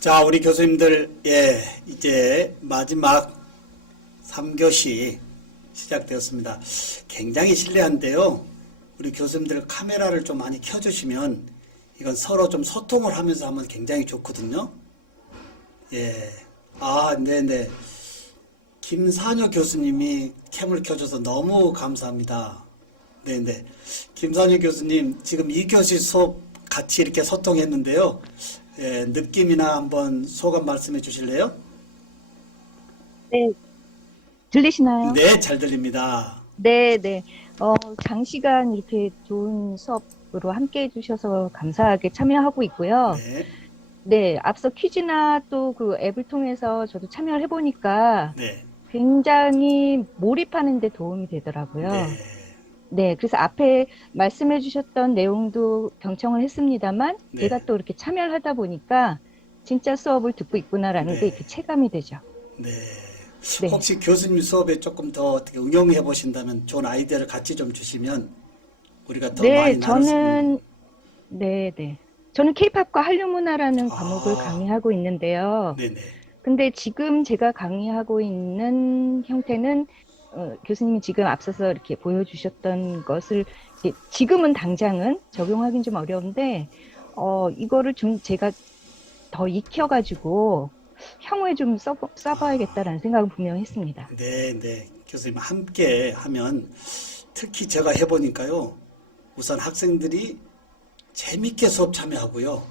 자, 우리 교수님들, 이제 마지막 3교시 시작되었습니다. 굉장히 실례한데요. 우리 교수님들 카메라를 좀 많이 켜주시면 이건 서로 좀 소통을 하면서 하면 굉장히 좋거든요. 네네. 김산효 교수님이 캠을 켜줘서 너무 감사합니다. 네네. 김산효 교수님, 지금 2교시 수업 같이 이렇게 소통했는데요. 느낌이나 한번 소감 말씀해 주실래요? 네, 들리시나요? 네, 잘 들립니다. 네, 네. 장시간 이렇게 좋은 수업으로 함께 해주셔서 감사하게 참여하고 있고요. 네, 네, 앞서 퀴즈나 또 그 앱을 통해서 저도 참여를 해보니까 네, 굉장히 몰입하는 데 도움이 되더라고요. 네, 네, 그래서 앞에 말씀해 주셨던 내용도 경청을 했습니다만 네, 제가 또 이렇게 참여를 하다 보니까 진짜 수업을 듣고 있구나라는 게 네, 이렇게 체감이 되죠. 네. 네. 혹시 교수님 수업에 조금 더 어떻게 응용해 보신다면 좋은 아이디어를 같이 좀 주시면 우리가 더 많이 네, 나눌 수 있는. 네, 네. 저는 케이팝과 한류 문화라는 과목을 아, 강의하고 있는데요. 네네. 근데 지금 제가 강의하고 있는 형태는 교수님이 지금 앞서서 이렇게 보여주셨던 것을 지금은 당장은 적용하기는 좀 어려운데 이거를 좀 제가 더 익혀가지고 향후에 좀 써봐야겠다라는 생각을 분명히 했습니다. 네. 교수님 함께 하면 특히 제가 해보니까요. 우선 학생들이 재밌게 수업 참여하고요.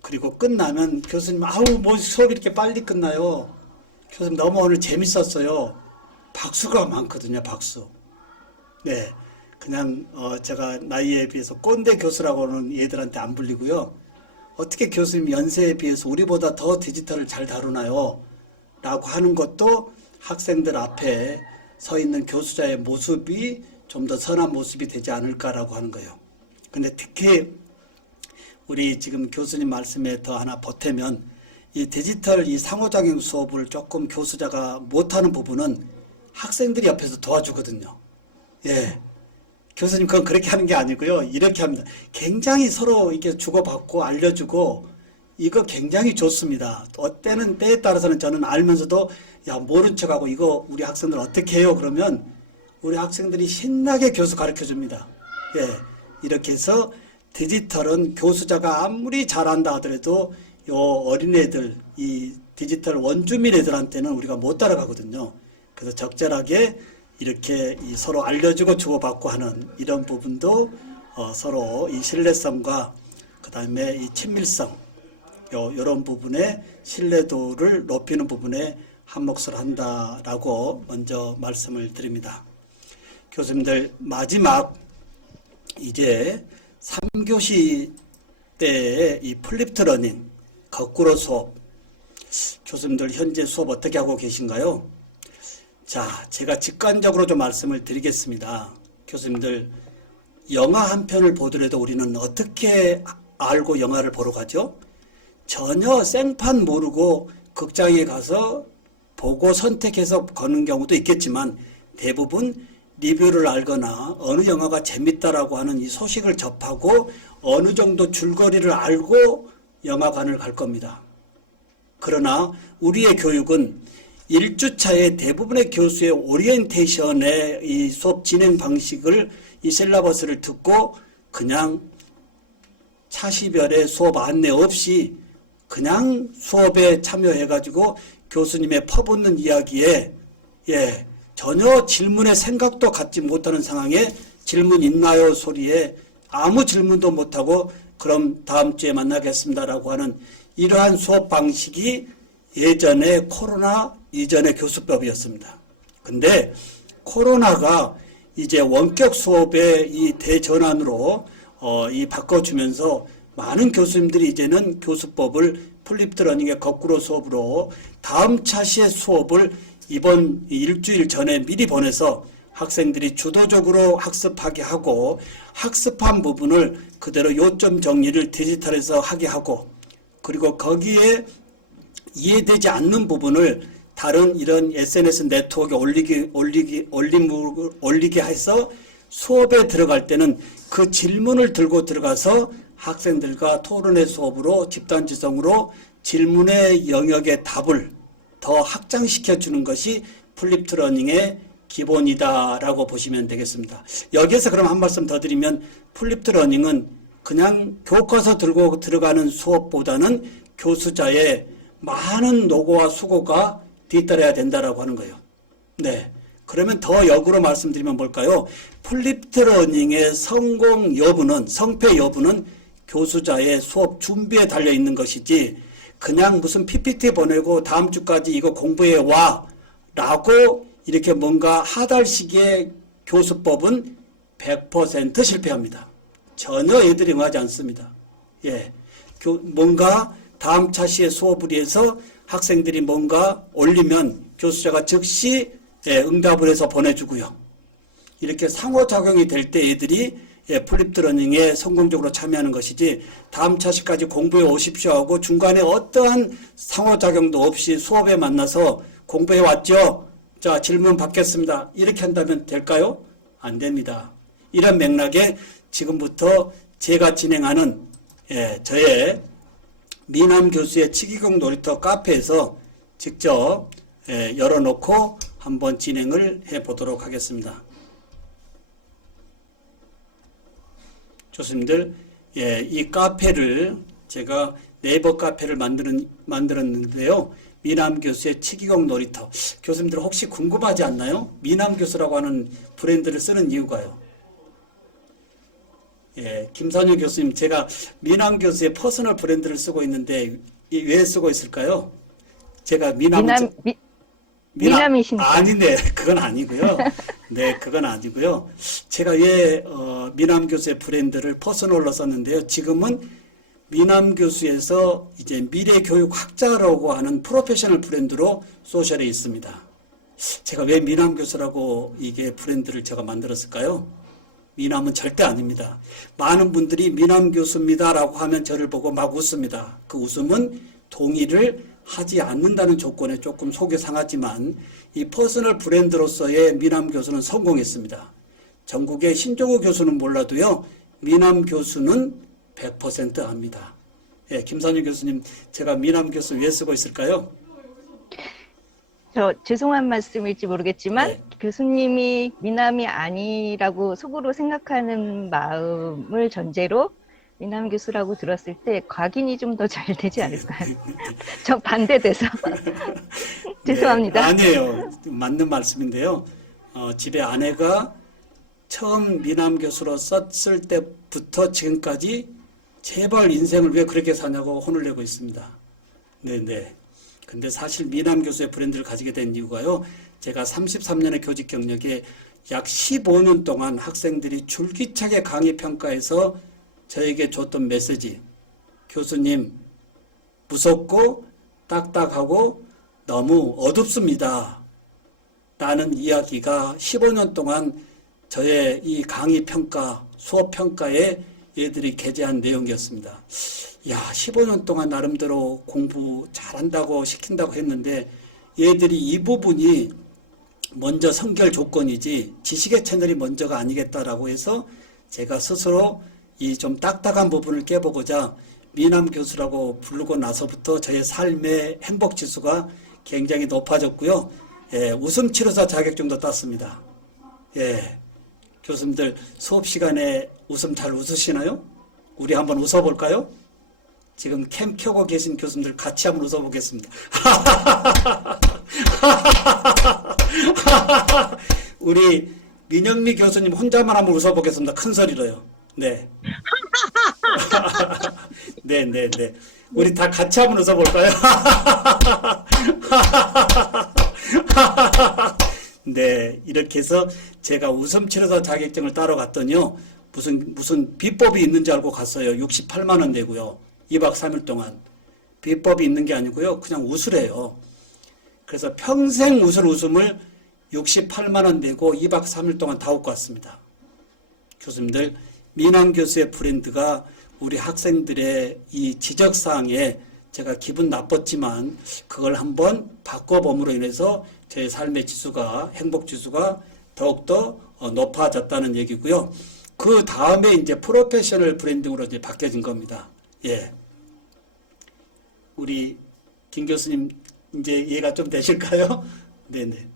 그리고 끝나면 교수님, 아우, 뭐 수업이 이렇게 빨리 끝나요. 교수님 너무 오늘 재밌었어요. 박수가 많거든요, 박수. 네. 그냥, 제가 나이에 비해서 꼰대 교수라고는 얘들한테 안 불리고요. 어떻게 교수님 연세에 비해서 우리보다 더 디지털을 잘 다루나요? 라고 하는 것도 학생들 앞에 서 있는 교수자의 모습이 좀 더 선한 모습이 되지 않을까라고 하는 거예요. 근데 특히 우리 지금 교수님 말씀에 더 하나 보태면 이 디지털 이 상호작용 수업을 조금 교수자가 못하는 부분은 학생들이 옆에서 도와주거든요. 교수님 그건 그렇게 하는 게 아니고요. 이렇게 합니다. 굉장히 서로 이렇게 주고받고 알려주고 이거 굉장히 좋습니다. 때는 때에 따라서는 저는 알면서도 야 모른 척하고 이거 우리 학생들 어떻게 해요? 그러면 우리 학생들이 신나게 교수 가르쳐 줍니다. 이렇게 해서 디지털은 교수자가 아무리 잘한다 하더라도 요 어린애들 이 디지털 원주민 애들한테는 우리가 못 따라가거든요. 그래서 적절하게 이렇게 서로 알려주고 주고받고 하는 이런 부분도 서로 이 신뢰성과 그 다음에 이 친밀성 이런 부분에 신뢰도를 높이는 부분에 한 몫을 한다라고 먼저 말씀을 드립니다. 교수님들 마지막 이제 3교시 때의 이 플립트 러닝 거꾸로 수업 교수님들 현재 수업 어떻게 하고 계신가요? 자, 제가 직관적으로 좀 말씀을 드리겠습니다. 교수님들 영화 한 편을 보더라도 우리는 어떻게 알고 영화를 보러 가죠? 전혀 생판 모르고 극장에 가서 보고 선택해서 거는 경우도 있겠지만 대부분 리뷰를 알거나 어느 영화가 재밌다라고 하는 이 소식을 접하고 어느 정도 줄거리를 알고 영화관을 갈 겁니다. 그러나 우리의 교육은 1주차에 대부분의 교수의 오리엔테이션의 이 수업 진행 방식을 이 셀러버스를 듣고 그냥 차시별의 수업 안내 없이 그냥 수업에 참여해가지고 교수님의 퍼붓는 이야기에 전혀 질문의 생각도 갖지 못하는 상황에 질문 있나요? 소리에 아무 질문도 못하고 그럼 다음 주에 만나겠습니다라고 하는 이러한 수업 방식이 예전에 코로나 이전의 교수법이었습니다. 근데 코로나가 이제 원격 수업의 이 대전환으로 이 바꿔주면서 많은 교수님들이 이제는 교수법을 플립트 러닝의 거꾸로 수업으로 다음 차시의 수업을 이번 일주일 전에 미리 보내서 학생들이 주도적으로 학습하게 하고 학습한 부분을 그대로 요점 정리를 디지털에서 하게 하고 그리고 거기에 이해되지 않는 부분을 다른 이런 SNS 네트워크에 올리게 해서 수업에 들어갈 때는 그 질문을 들고 들어가서 학생들과 토론회 수업으로 집단지성으로 질문의 영역의 답을 더 확장시켜 주는 것이 플립드 러닝의 기본이다라고 보시면 되겠습니다. 여기에서 그럼 한 말씀 더 드리면 플립드 러닝은 그냥 교과서 들고 들어가는 수업보다는 교수자의 많은 노고와 수고가 뒤따라야 된다라고 하는 거예요. 네. 그러면 더 역으로 말씀드리면 뭘까요? 플립드 러닝의 성공 여부는, 성패 여부는 교수자의 수업 준비에 달려 있는 것이지 그냥 무슨 PPT 보내고 다음 주까지 이거 공부해 와 라고 이렇게 뭔가 하달식의 교수법은 100% 실패합니다. 전혀 애들이 응하지 않습니다. 예. 뭔가 다음 차시의 수업을 위해서 학생들이 뭔가 올리면 교수자가 즉시 응답을 해서 보내주고요. 이렇게 상호작용이 될 때 애들이 플립드 러닝에 성공적으로 참여하는 것이지 다음 차시까지 공부해 오십시오 하고 중간에 어떠한 상호작용도 없이 수업에 만나서 공부해 왔죠? 자, 질문 받겠습니다. 이렇게 한다면 될까요? 안 됩니다. 이런 맥락에 지금부터 제가 진행하는 저의 미남 교수의 치기공 놀이터 카페에서 직접 열어놓고 한번 진행을 해보도록 하겠습니다. 교수님들, 이 카페를 제가 네이버 카페를 만들었는데요. 미남 교수의 치기공 놀이터. 교수님들 혹시 궁금하지 않나요? 미남 교수라고 하는 브랜드를 쓰는 이유가요. 김선유 교수님, 제가 미남 교수의 퍼스널 브랜드를 쓰고 있는데 왜 쓰고 있을까요? 제가 미남이시니까. 아니네, 그건 아니고요. 네, 그건 아니고요. 제가 왜 미남 교수의 브랜드를 퍼스널로 썼는데요. 지금은 미남 교수에서 이제 미래 교육 학자라고 하는 프로페셔널 브랜드로 소셜에 있습니다. 제가 왜 미남 교수라고 이게 브랜드를 제가 만들었을까요? 미남은 절대 아닙니다. 많은 분들이 미남 교수입니다라고 하면 저를 보고 막 웃습니다. 그 웃음은 동의를 하지 않는다는 조건에 조금 속이 상하지만 이 퍼스널 브랜드로서의 미남 교수는 성공했습니다. 전국의 신종우 교수는 몰라도요. 미남 교수는 100% 압니다. 김선유 교수님, 제가 미남 교수 왜 쓰고 있을까요? 저 죄송한 말씀일지 모르겠지만 네. 교수님이 미남이 아니라고 속으로 생각하는 마음을 전제로 미남 교수라고 들었을 때 각인이 좀 더 잘 되지 않을까요? 저 반대돼서 죄송합니다. 아니에요. 맞는 말씀인데요. 집에 아내가 처음 미남 교수로 썼을 때부터 지금까지 제발 인생을 왜 그렇게 사냐고 혼을 내고 있습니다. 네네. 근데 사실 미남 교수의 브랜드를 가지게 된 이유가요. 제가 33년의 교직 경력에 약 15년 동안 학생들이 줄기차게 강의 평가에서 저에게 줬던 메시지. 교수님, 무섭고 딱딱하고 너무 어둡습니다. 라는 이야기가 15년 동안 저의 이 강의 평가, 수업 평가에 얘들이 게재한 내용이었습니다. 야, 15년 동안 나름대로 공부 잘한다고 시킨다고 했는데 얘들이 이 부분이 먼저 선결 조건이지 지식의 채널이 먼저가 아니겠다라고 해서 제가 스스로 이 좀 딱딱한 부분을 깨보고자 미남 교수라고 부르고 나서부터 저의 삶의 행복 지수가 굉장히 높아졌고요. 웃음 치료사 자격증도 땄습니다. 교수님들 수업 시간에 웃음 잘 웃으시나요? 우리 한번 웃어볼까요? 지금 캠 켜고 계신 교수님들 같이 한번 웃어보겠습니다. 우리 민영미 교수님 혼자만 한번 웃어보겠습니다. 큰 소리로요. 네. 네. 우리 다 같이 한번 웃어볼까요? 네, 이렇게 해서 제가 웃음 치료사 자격증을 따러 갔더니요. 무슨 비법이 있는 줄 알고 갔어요. 68만 원 내고요. 2박 3일 동안. 비법이 있는 게 아니고요. 그냥 웃으래요. 그래서 평생 웃을 웃음을 68만 원 내고 2박 3일 동안 다 웃고 왔습니다. 교수님들, 미남 교수의 브랜드가 우리 학생들의 이 지적사항에 제가 기분 나빴지만 그걸 한번 바꿔봄으로 인해서 제 삶의 지수가, 행복 지수가 더욱더 높아졌다는 얘기고요. 그 다음에 이제 프로페셔널 브랜딩으로 이제 바뀌어진 겁니다. 예. 우리 김 교수님 이제 이해가 좀 되실까요? 네네.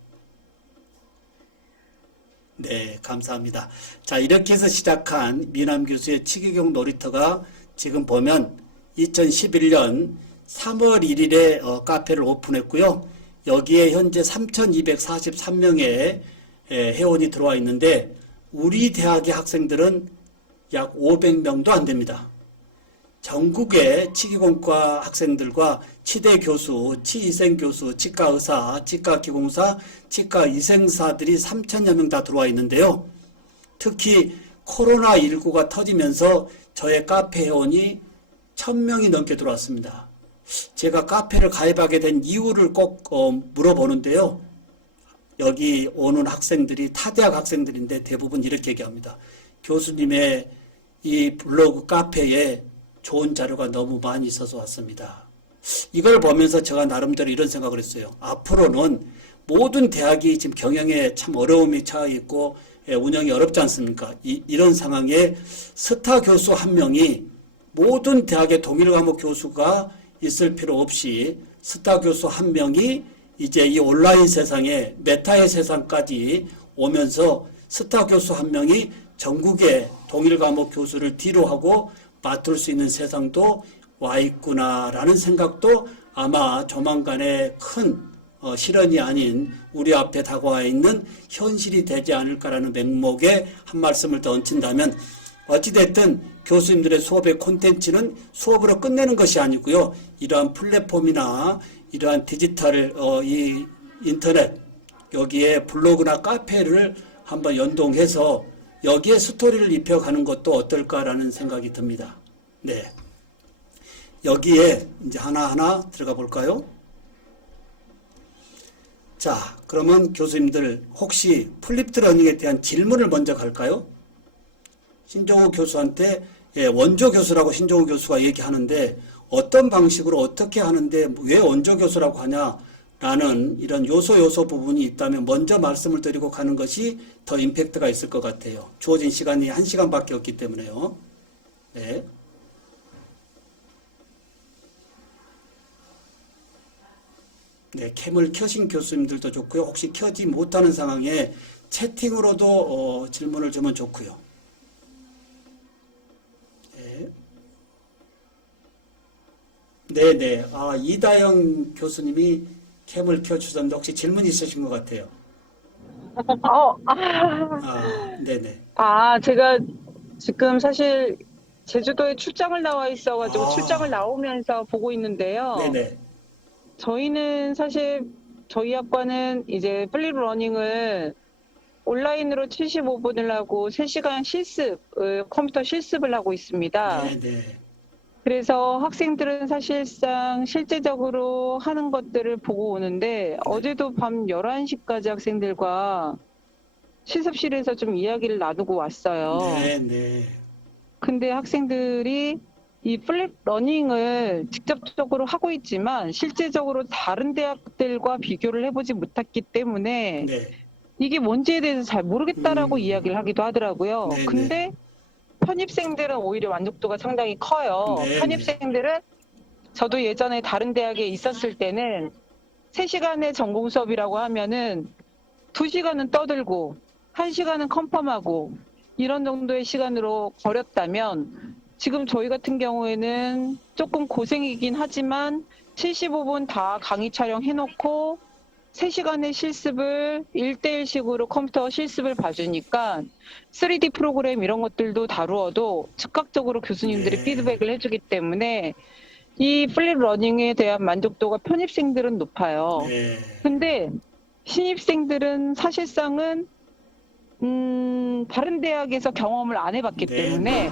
네, 감사합니다. 자, 이렇게 해서 시작한 미남 교수의 치기경 놀이터가 지금 보면 2011년 3월 1일에 카페를 오픈했고요. 여기에 현재 3,243명의 회원이 들어와 있는데 우리 대학의 학생들은 약 500명도 안 됩니다. 전국의 치기공과 학생들과 치대 교수, 치위생 교수, 치과 의사, 치과 기공사, 치과 위생사들이 3,000여 명 다 들어와 있는데요. 특히 코로나19가 터지면서 저의 카페 회원이 1,000명이 넘게 들어왔습니다. 제가 카페를 가입하게 된 이유를 꼭 물어보는데요. 여기 오는 학생들이 타대학 학생들인데 대부분 이렇게 얘기합니다. 교수님의 이 블로그 카페에 좋은 자료가 너무 많이 있어서 왔습니다. 이걸 보면서 제가 나름대로 이런 생각을 했어요. 앞으로는 모든 대학이 지금 경영에 참 어려움이 처해 있고 운영이 어렵지 않습니까? 이런 상황에 스타 교수 한 명이 모든 대학의 동일 과목 교수가 있을 필요 없이 스타 교수 한 명이 이제 이 온라인 세상에 메타의 세상까지 오면서 스타 교수 한 명이 전국의 동일 과목 교수를 뒤로 하고 맡을 수 있는 세상도 와 있구나라는 생각도 아마 조만간에 큰 실현이 아닌 우리 앞에 다가와 있는 현실이 되지 않을까라는 맥목에 한 말씀을 더 얹힌다면 어찌됐든 교수님들의 수업의 콘텐츠는 수업으로 끝내는 것이 아니고요. 이러한 플랫폼이나 이러한 디지털 이 인터넷 여기에 블로그나 카페를 한번 연동해서 여기에 스토리를 입혀가는 것도 어떨까라는 생각이 듭니다. 네. 여기에 이제 하나하나 들어가 볼까요? 자, 그러면 교수님들 혹시 플립드 러닝에 대한 질문을 먼저 갈까요? 신종우 교수한테 원조 교수라고 신종우 교수가 얘기하는데 어떤 방식으로 어떻게 하는데 왜 원조 교수라고 하냐라는 이런 요소 부분이 있다면 먼저 말씀을 드리고 가는 것이 더 임팩트가 있을 것 같아요. 주어진 시간이 1시간밖에 없기 때문에요. 네. 네, 캠을 켜신 교수님들도 좋고요. 혹시 켜지 못하는 상황에 채팅으로도 질문을 주면 좋고요. 네네. 아, 이다영 교수님이 캠을 켜주셨는데 혹시 질문 있으신 것 같아요. 네네. 제가 지금 사실 제주도에 출장을 나와 있어가지고 출장을 나오면서 보고 있는데요. 네네. 저희는 사실 저희 학과는 이제 플립 러닝을 온라인으로 75분을 하고 3시간 컴퓨터 실습을 하고 있습니다. 네네. 그래서 학생들은 사실상 실제적으로 하는 것들을 보고 오는데 어제도 밤 11시까지 학생들과 실습실에서 좀 이야기를 나누고 왔어요. 네네. 근데 학생들이 이 플립 러닝을 직접적으로 하고 있지만 실제적으로 다른 대학들과 비교를 해보지 못했기 때문에 네. 이게 뭔지에 대해서 잘 모르겠다라고 이야기를 하기도 하더라고요. 네네. 근데 편입생들은 오히려 만족도가 상당히 커요. 네네. 편입생들은 저도 예전에 다른 대학에 있었을 때는 3시간의 전공 수업이라고 하면은 2시간은 떠들고 1시간은 컨펌하고 이런 정도의 시간으로 버렸다면 지금 저희 같은 경우에는 조금 고생이긴 하지만 75분 다 강의 촬영해놓고 3시간의 실습을 1대1식으로 컴퓨터 실습을 봐주니까 3D 프로그램 이런 것들도 다루어도 즉각적으로 교수님들이 네. 피드백을 해주기 때문에 이 플립 러닝에 대한 만족도가 편입생들은 높아요. 네. 근데 신입생들은 사실상은 다른 대학에서 경험을 안 해봤기 네. 때문에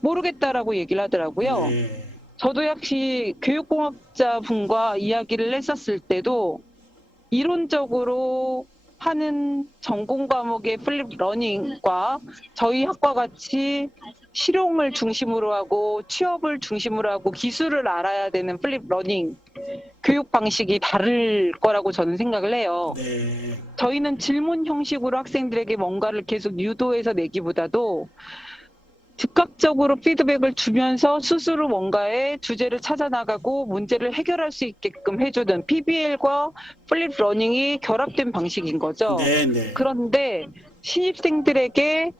모르겠다라고 얘기를 하더라고요. 네. 저도 역시 교육공학자 분과 이야기를 했었을 때도 이론적으로 하는 전공 과목의 플립 러닝과 저희 학과 같이 실용을 중심으로 하고 취업을 중심으로 하고 기술을 알아야 되는 플립 러닝 교육 방식이 다를 거라고 저는 생각을 해요. 네. 저희는 질문 형식으로 학생들에게 뭔가를 계속 유도해서 내기보다도 즉각적으로 피드백을 주면서 스스로 뭔가의 주제를 찾아 나가고 문제를 해결할 수 있게끔 해주는 PBL과 플립 러닝이 결합된 방식인 거죠. 네, 네. 그런데 신입생들에게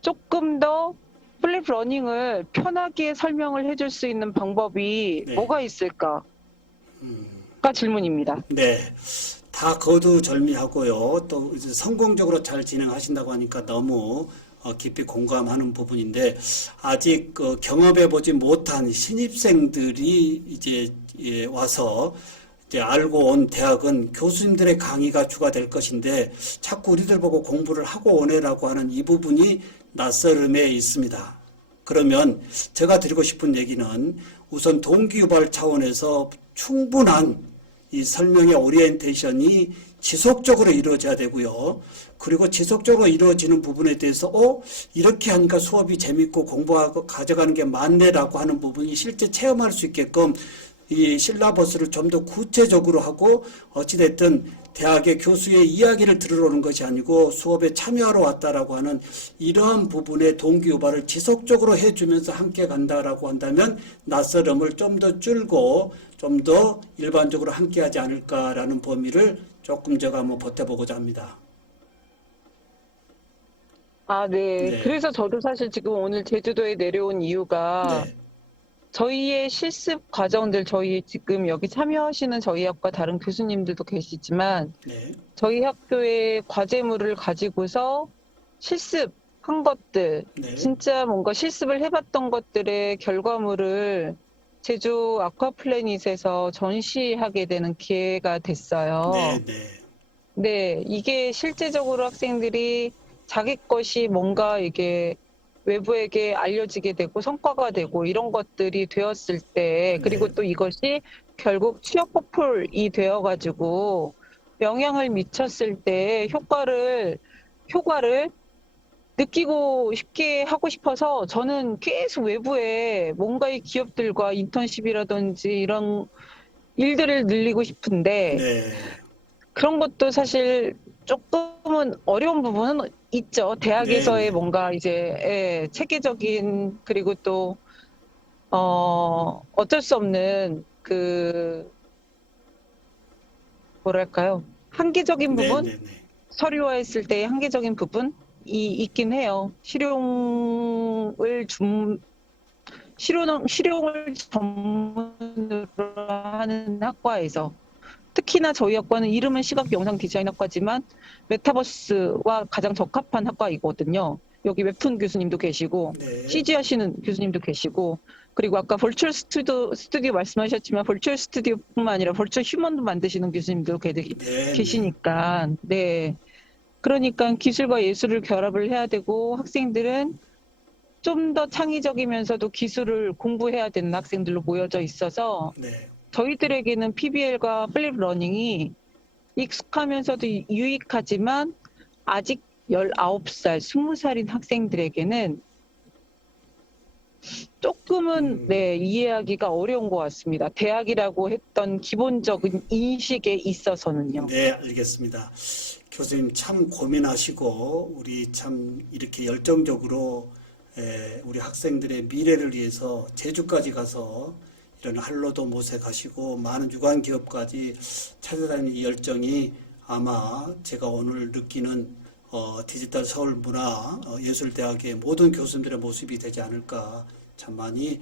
조금 더 플립 러닝을 편하게 설명을 해줄 수 있는 방법이 네. 뭐가 있을까가 질문입니다. 네. 다 거두절미하고요. 또 이제 성공적으로 잘 진행하신다고 하니까 너무 깊이 공감하는 부분인데, 아직 경험해 보지 못한 신입생들이 이제 와서 이제 알고 온 대학은 교수님들의 강의가 주가 될 것인데, 자꾸 우리들 보고 공부를 하고 오네라고 하는 이 부분이 낯설음에 있습니다. 그러면 제가 드리고 싶은 얘기는, 우선 동기유발 차원에서 충분한 이 설명의 오리엔테이션이 지속적으로 이루어져야 되고요. 그리고 지속적으로 이루어지는 부분에 대해서 이렇게 하니까 수업이 재밌고 공부하고 가져가는 게 맞네라고 하는 부분이 실제 체험할 수 있게끔 이 실라버스를 좀 더 구체적으로 하고, 어찌됐든 대학의 교수의 이야기를 들으러 오는 것이 아니고 수업에 참여하러 왔다라고 하는 이러한 부분의 동기유발을 지속적으로 해주면서 함께 간다라고 한다면 낯설음을 좀 더 줄고 좀 더 일반적으로 함께 하지 않을까라는 범위를 조금 제가 한번 보태보고자 합니다. 네. 네. 그래서 저도 사실 지금 오늘 제주도에 내려온 이유가 네. 저희의 실습 과정들, 저희 지금 여기 참여하시는 저희 학과 다른 교수님들도 계시지만 네. 저희 학교의 과제물을 가지고서 실습한 것들, 네. 진짜 뭔가 실습을 해봤던 것들의 결과물을 제주 아쿠아플래닛에서 전시하게 되는 기회가 됐어요. 네. 네. 네, 이게 실제적으로 학생들이 자기 것이 뭔가 이게 외부에게 알려지게 되고 성과가 되고 이런 것들이 되었을 때, 그리고 네. 또 이것이 결국 취업 포폴이 되어가지고 영향을 미쳤을 때 효과를 느끼고 싶게 하고 싶어서 저는 계속 외부에 뭔가의 기업들과 인턴십이라든지 이런 일들을 늘리고 싶은데, 네. 그런 것도 사실 조금은 어려운 부분은 있죠. 대학에서의 네. 뭔가 이제 체계적인, 그리고 또 어쩔 수 없는 그 뭐랄까요, 한계적인 네. 부분, 네. 네. 서류화했을 때의 한계적인 부분이 있긴 해요. 실용을 전문으로 하는 학과에서. 특히나 저희 학과는 이름은 시각 영상 디자인 학과지만 메타버스와 가장 적합한 학과이거든요. 여기 웹툰 교수님도 계시고 네. CG 하시는 교수님도 계시고, 그리고 아까 벌추얼 스튜디오 말씀하셨지만 벌추얼 스튜디오뿐만 아니라 벌추얼 휴먼도 만드시는 교수님도 네. 계시니까. 네. 그러니까 기술과 예술을 결합을 해야 되고, 학생들은 좀 더 창의적이면서도 기술을 공부해야 되는 학생들로 모여져 있어서 네. 저희들에게는 PBL과 플립 러닝이 익숙하면서도 유익하지만 아직 19살, 20살인 학생들에게는 조금은 이해하기가 어려운 것 같습니다. 대학이라고 했던 기본적인 인식에 있어서는요. 네, 알겠습니다. 교수님 참 고민하시고 우리 참 이렇게 열정적으로 우리 학생들의 미래를 위해서 제주까지 가서 이런 한로도 모색하시고 많은 유관 기업까지 찾아다니는 이 열정이 아마 제가 오늘 느끼는 디지털 서울 문화 예술대학의 모든 교수님들의 모습이 되지 않을까. 참 많이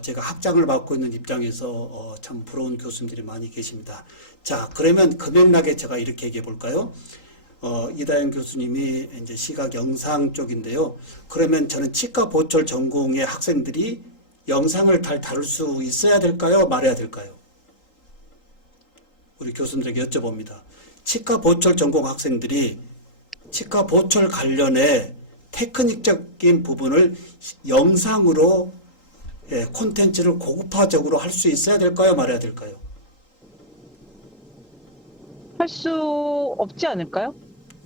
제가 학장을 맡고 있는 입장에서 참 부러운 교수님들이 많이 계십니다. 자, 그러면 그 맥락에 제가 이렇게 얘기해 볼까요? 이다영 교수님이 이제 시각 영상 쪽인데요. 그러면 저는 치과 보철 전공의 학생들이 영상을 다룰 수 있어야 될까요? 말해야 될까요? 우리 교수님들에게 여쭤봅니다. 치과 보철 전공 학생들이 치과 보철 관련해 테크닉적인 부분을 영상으로 콘텐츠를 고급화적으로 할 수 있어야 될까요? 말해야 될까요? 할 수 없지 않을까요?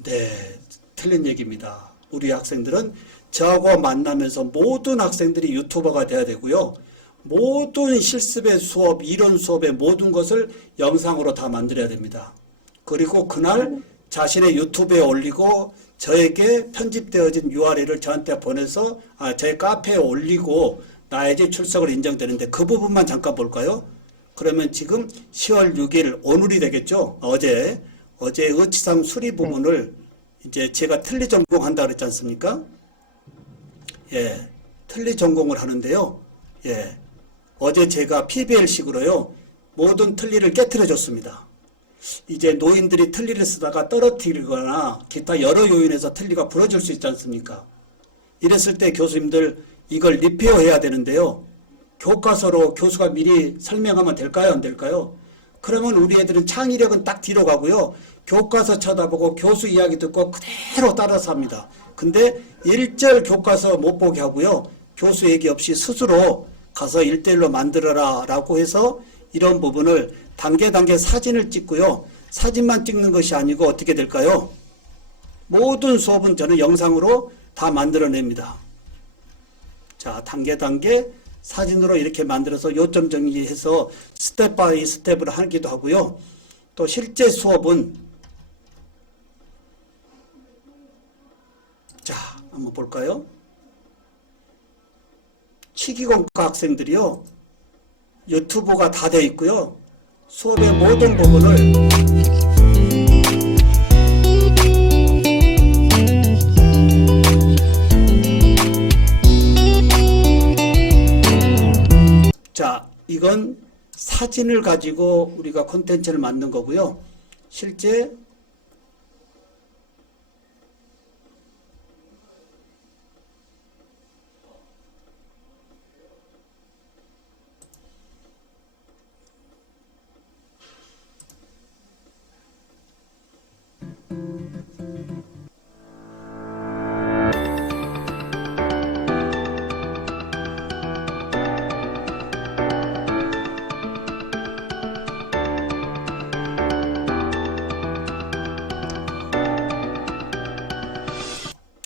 네, 틀린 얘기입니다. 우리 학생들은 저하고 만나면서 모든 학생들이 유튜버가 돼야 되고요. 모든 실습의 수업, 이론 수업의 모든 것을 영상으로 다 만들어야 됩니다. 그리고 그날 자신의 유튜브에 올리고 저에게 편집되어진 URL을 저한테 보내서 저희 카페에 올리고 나야지 출석을 인정되는데 그 부분만 잠깐 볼까요? 그러면 지금 10월 6일 오늘이 되겠죠? 어제 의치상 수리 부분을 이제 제가 틀리 전공한다 그랬지 않습니까? 예, 틀리 전공을 하는데요. 예, 어제 제가 PBL식으로요 모든 틀니를 깨트려 줬습니다. 이제 노인들이 틀니를 쓰다가 떨어뜨리거나 기타 여러 요인에서 틀니가 부러질 수 있지 않습니까? 이랬을 때 교수님들 이걸 리페어 해야 되는데요. 교과서로 교수가 미리 설명하면 될까요? 안 될까요? 그러면 우리 애들은 창의력은 딱 뒤로 가고요. 교과서 쳐다보고 교수 이야기 듣고 그대로 따라서 합니다. 근데 1절 교과서 못 보게 하고요. 교수 얘기 없이 스스로 가서 1대1로 만들어라 라고 해서 이런 부분을 단계 사진을 찍고요. 사진만 찍는 것이 아니고 어떻게 될까요? 모든 수업은 저는 영상으로 다 만들어냅니다. 자, 단계 사진으로 이렇게 만들어서 요점 정리해서 스텝 바이 스텝으로 하기도 하고요. 또 실제 수업은 자, 한번 볼까요? 치기공과 학생들이요. 유튜브가 다 되어 있고요. 수업의 모든 부분을 자, 이건 사진을 가지고 우리가 콘텐츠를 만든 거고요. 실제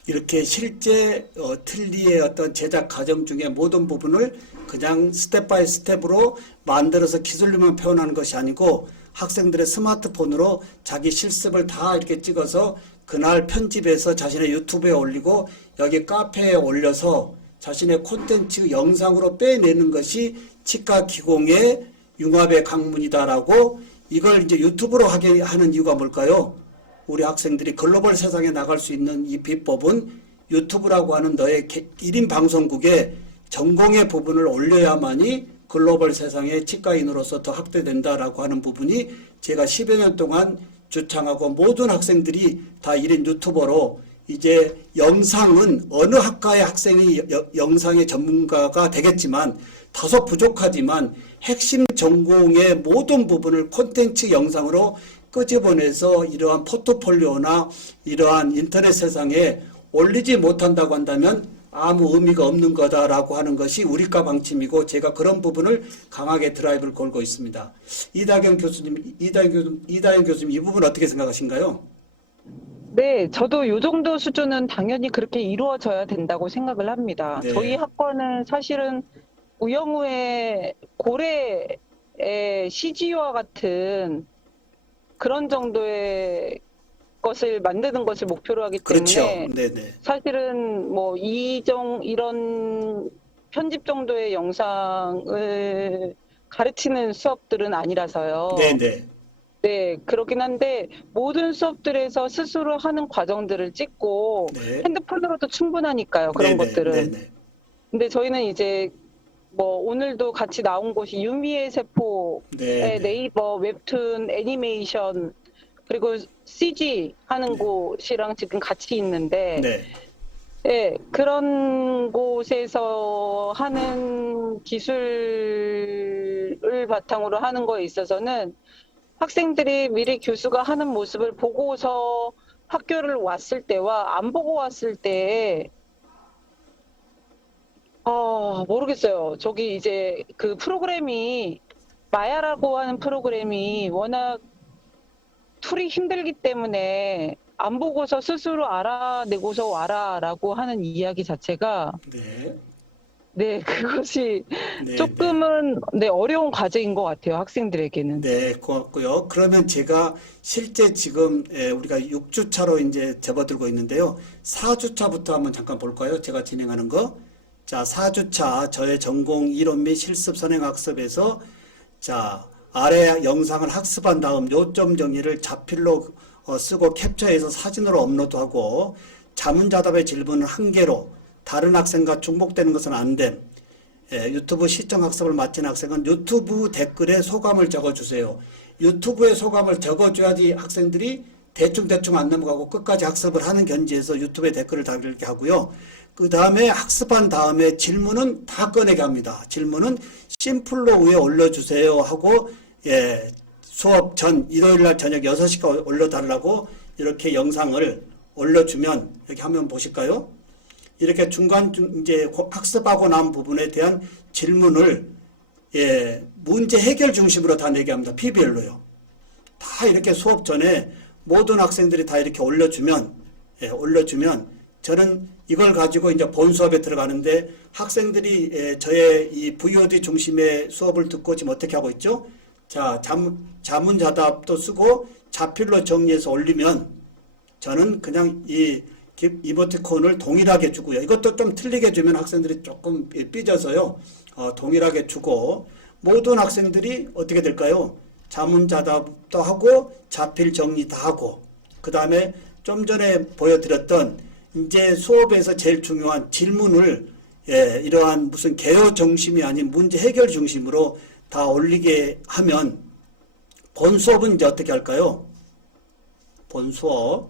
이렇게 실제 틀니의 어떤 제작 과정 중에 모든 부분을 그냥 스텝 바이 스텝으로 만들어서 기술로만 표현하는 것이 아니고 학생들의 스마트폰으로 자기 실습을 다 이렇게 찍어서 그날 편집해서 자신의 유튜브에 올리고 여기 카페에 올려서 자신의 콘텐츠 영상으로 빼내는 것이 치과 기공의 융합의 강문이다라고 이걸 이제 유튜브로 하게 하는 이유가 뭘까요? 우리 학생들이 글로벌 세상에 나갈 수 있는 이 비법은 유튜브라고 하는 너의 1인 방송국에 전공의 부분을 올려야만이 글로벌 세상의 치과인으로서 더 확대된다라고 하는 부분이 제가 10여 년 동안 주창하고 모든 학생들이 다 1인 유튜버로 이제 영상은 어느 학과의 학생이 영상의 전문가가 되겠지만 다소 부족하지만 핵심 전공의 모든 부분을 콘텐츠 영상으로 끄집어내서 이러한 포트폴리오나 이러한 인터넷 세상에 올리지 못한다고 한다면 아무 의미가 없는 거다라고 하는 것이 우리과 방침이고 제가 그런 부분을 강하게 드라이브를 걸고 있습니다. 이다경 교수님 이 부분 어떻게 생각하신가요? 네, 저도 이 정도 수준은 당연히 그렇게 이루어져야 된다고 생각을 합니다. 네. 저희 학과는 사실은 우영우의 고래의 CG와 같은 그런 정도의 것을 만드는 것을 목표로 하기 그렇죠. 때문에 네네. 사실은 뭐 이런 편집 정도의 영상을 가르치는 수업들은 아니라서요. 네네. 네, 그렇긴 한데 모든 수업들에서 스스로 하는 과정들을 찍고 네. 핸드폰으로도 충분하니까요. 그런 네네. 것들은. 네네. 근데 저희는 이제 뭐 오늘도 같이 나온 곳이 유미의 세포의 네네. 네이버 웹툰 애니메이션 그리고 CG 하는 곳이랑 지금 같이 있는데 네. 네, 그런 곳에서 하는 기술을 바탕으로 하는 거에 있어서는 학생들이 미리 교수가 하는 모습을 보고서 학교를 왔을 때와 안 보고 왔을 때 모르겠어요. 저기 이제 그 프로그램이 마야라고 하는 프로그램이 워낙 툴이 힘들기 때문에 안 보고서 스스로 알아내고서 와라라고 하는 이야기 자체가 네. 네, 그것이 네, 조금은 네, 어려운 과제인 것 같아요, 학생들에게는. 네, 고맙고요. 그러면 제가 실제 지금 우리가 6주차로 이제 접어들고 있는데요. 4주차부터 한번 잠깐 볼까요? 제가 진행하는 거. 자, 4주차 저의 전공 이론 및 실습 선행학습에서 자, 아래 영상을 학습한 다음 요점 정리를 자필로 쓰고 캡처해서 사진으로 업로드하고 자문자답의 질문을 한 개로 다른 학생과 중복되는 것은 안 됨. 유튜브 시청 학습을 마친 학생은 유튜브 댓글에 소감을 적어주세요. 유튜브에 소감을 적어줘야지 학생들이 대충대충 안 넘어가고 끝까지 학습을 하는 견지에서 유튜브에 댓글을 달게 하고요. 그 다음에 학습한 다음에 질문은 다 꺼내게 합니다. 질문은 심플로 위에 올려주세요 하고 수업 전 일요일날 저녁 6시까지 올려달라고 이렇게 영상을 올려주면 여기 화면 보실까요? 이렇게 중간 이제 학습하고 난 부분에 대한 질문을 문제 해결 중심으로 다 내게 합니다. PBL로요. 다 이렇게 수업 전에 모든 학생들이 다 이렇게 올려주면 저는 이걸 가지고 이제 본 수업에 들어가는데 학생들이 저의 이 VOD 중심의 수업을 듣고 지금 어떻게 하고 있죠? 자, 자문자답도 쓰고 자필로 정리해서 올리면 저는 그냥 이 이모티콘을 동일하게 주고요. 이것도 좀 틀리게 주면 학생들이 조금 삐져서요. 동일하게 주고 모든 학생들이 어떻게 될까요? 자문자답도 하고 자필 정리 다 하고 그 다음에 좀 전에 보여드렸던 이제 수업에서 제일 중요한 질문을 이러한 무슨 개요 중심이 아닌 문제 해결 중심으로 다 올리게 하면 본 수업은 이제 어떻게 할까요? 본 수업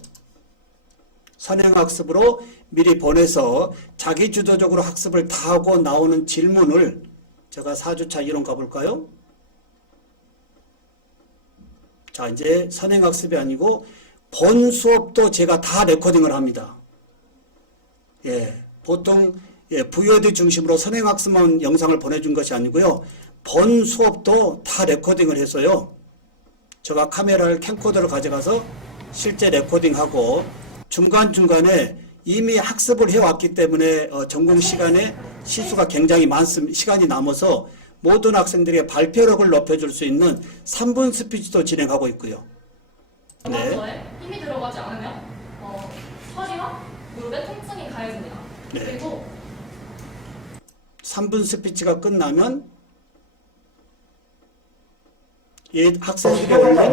선행학습으로 미리 보내서 자기주도적으로 학습을 다 하고 나오는 질문을 제가 4주차 이론 가볼까요? 자, 이제 선행학습이 아니고 본 수업도 제가 다 레코딩을 합니다. 보통 VOD 중심으로 선행학습만 영상을 보내준 것이 아니고요. 본 수업도 다 레코딩을 해서요. 제가 카메라를 캠코더를 가져가서 실제 레코딩하고 중간중간에 이미 학습을 해왔기 때문에 전공 시간에 시수가 굉장히 많습니다. 시간이 남아서 모든 학생들의 발표력을 높여줄 수 있는 3분 스피치도 진행하고 있고요. 전에 힘이 들어가지 않으면 허리와 무릎에 통증이 가해집니다. 네. 그리고 3분 스피치가 끝나면 이 학생들이 올린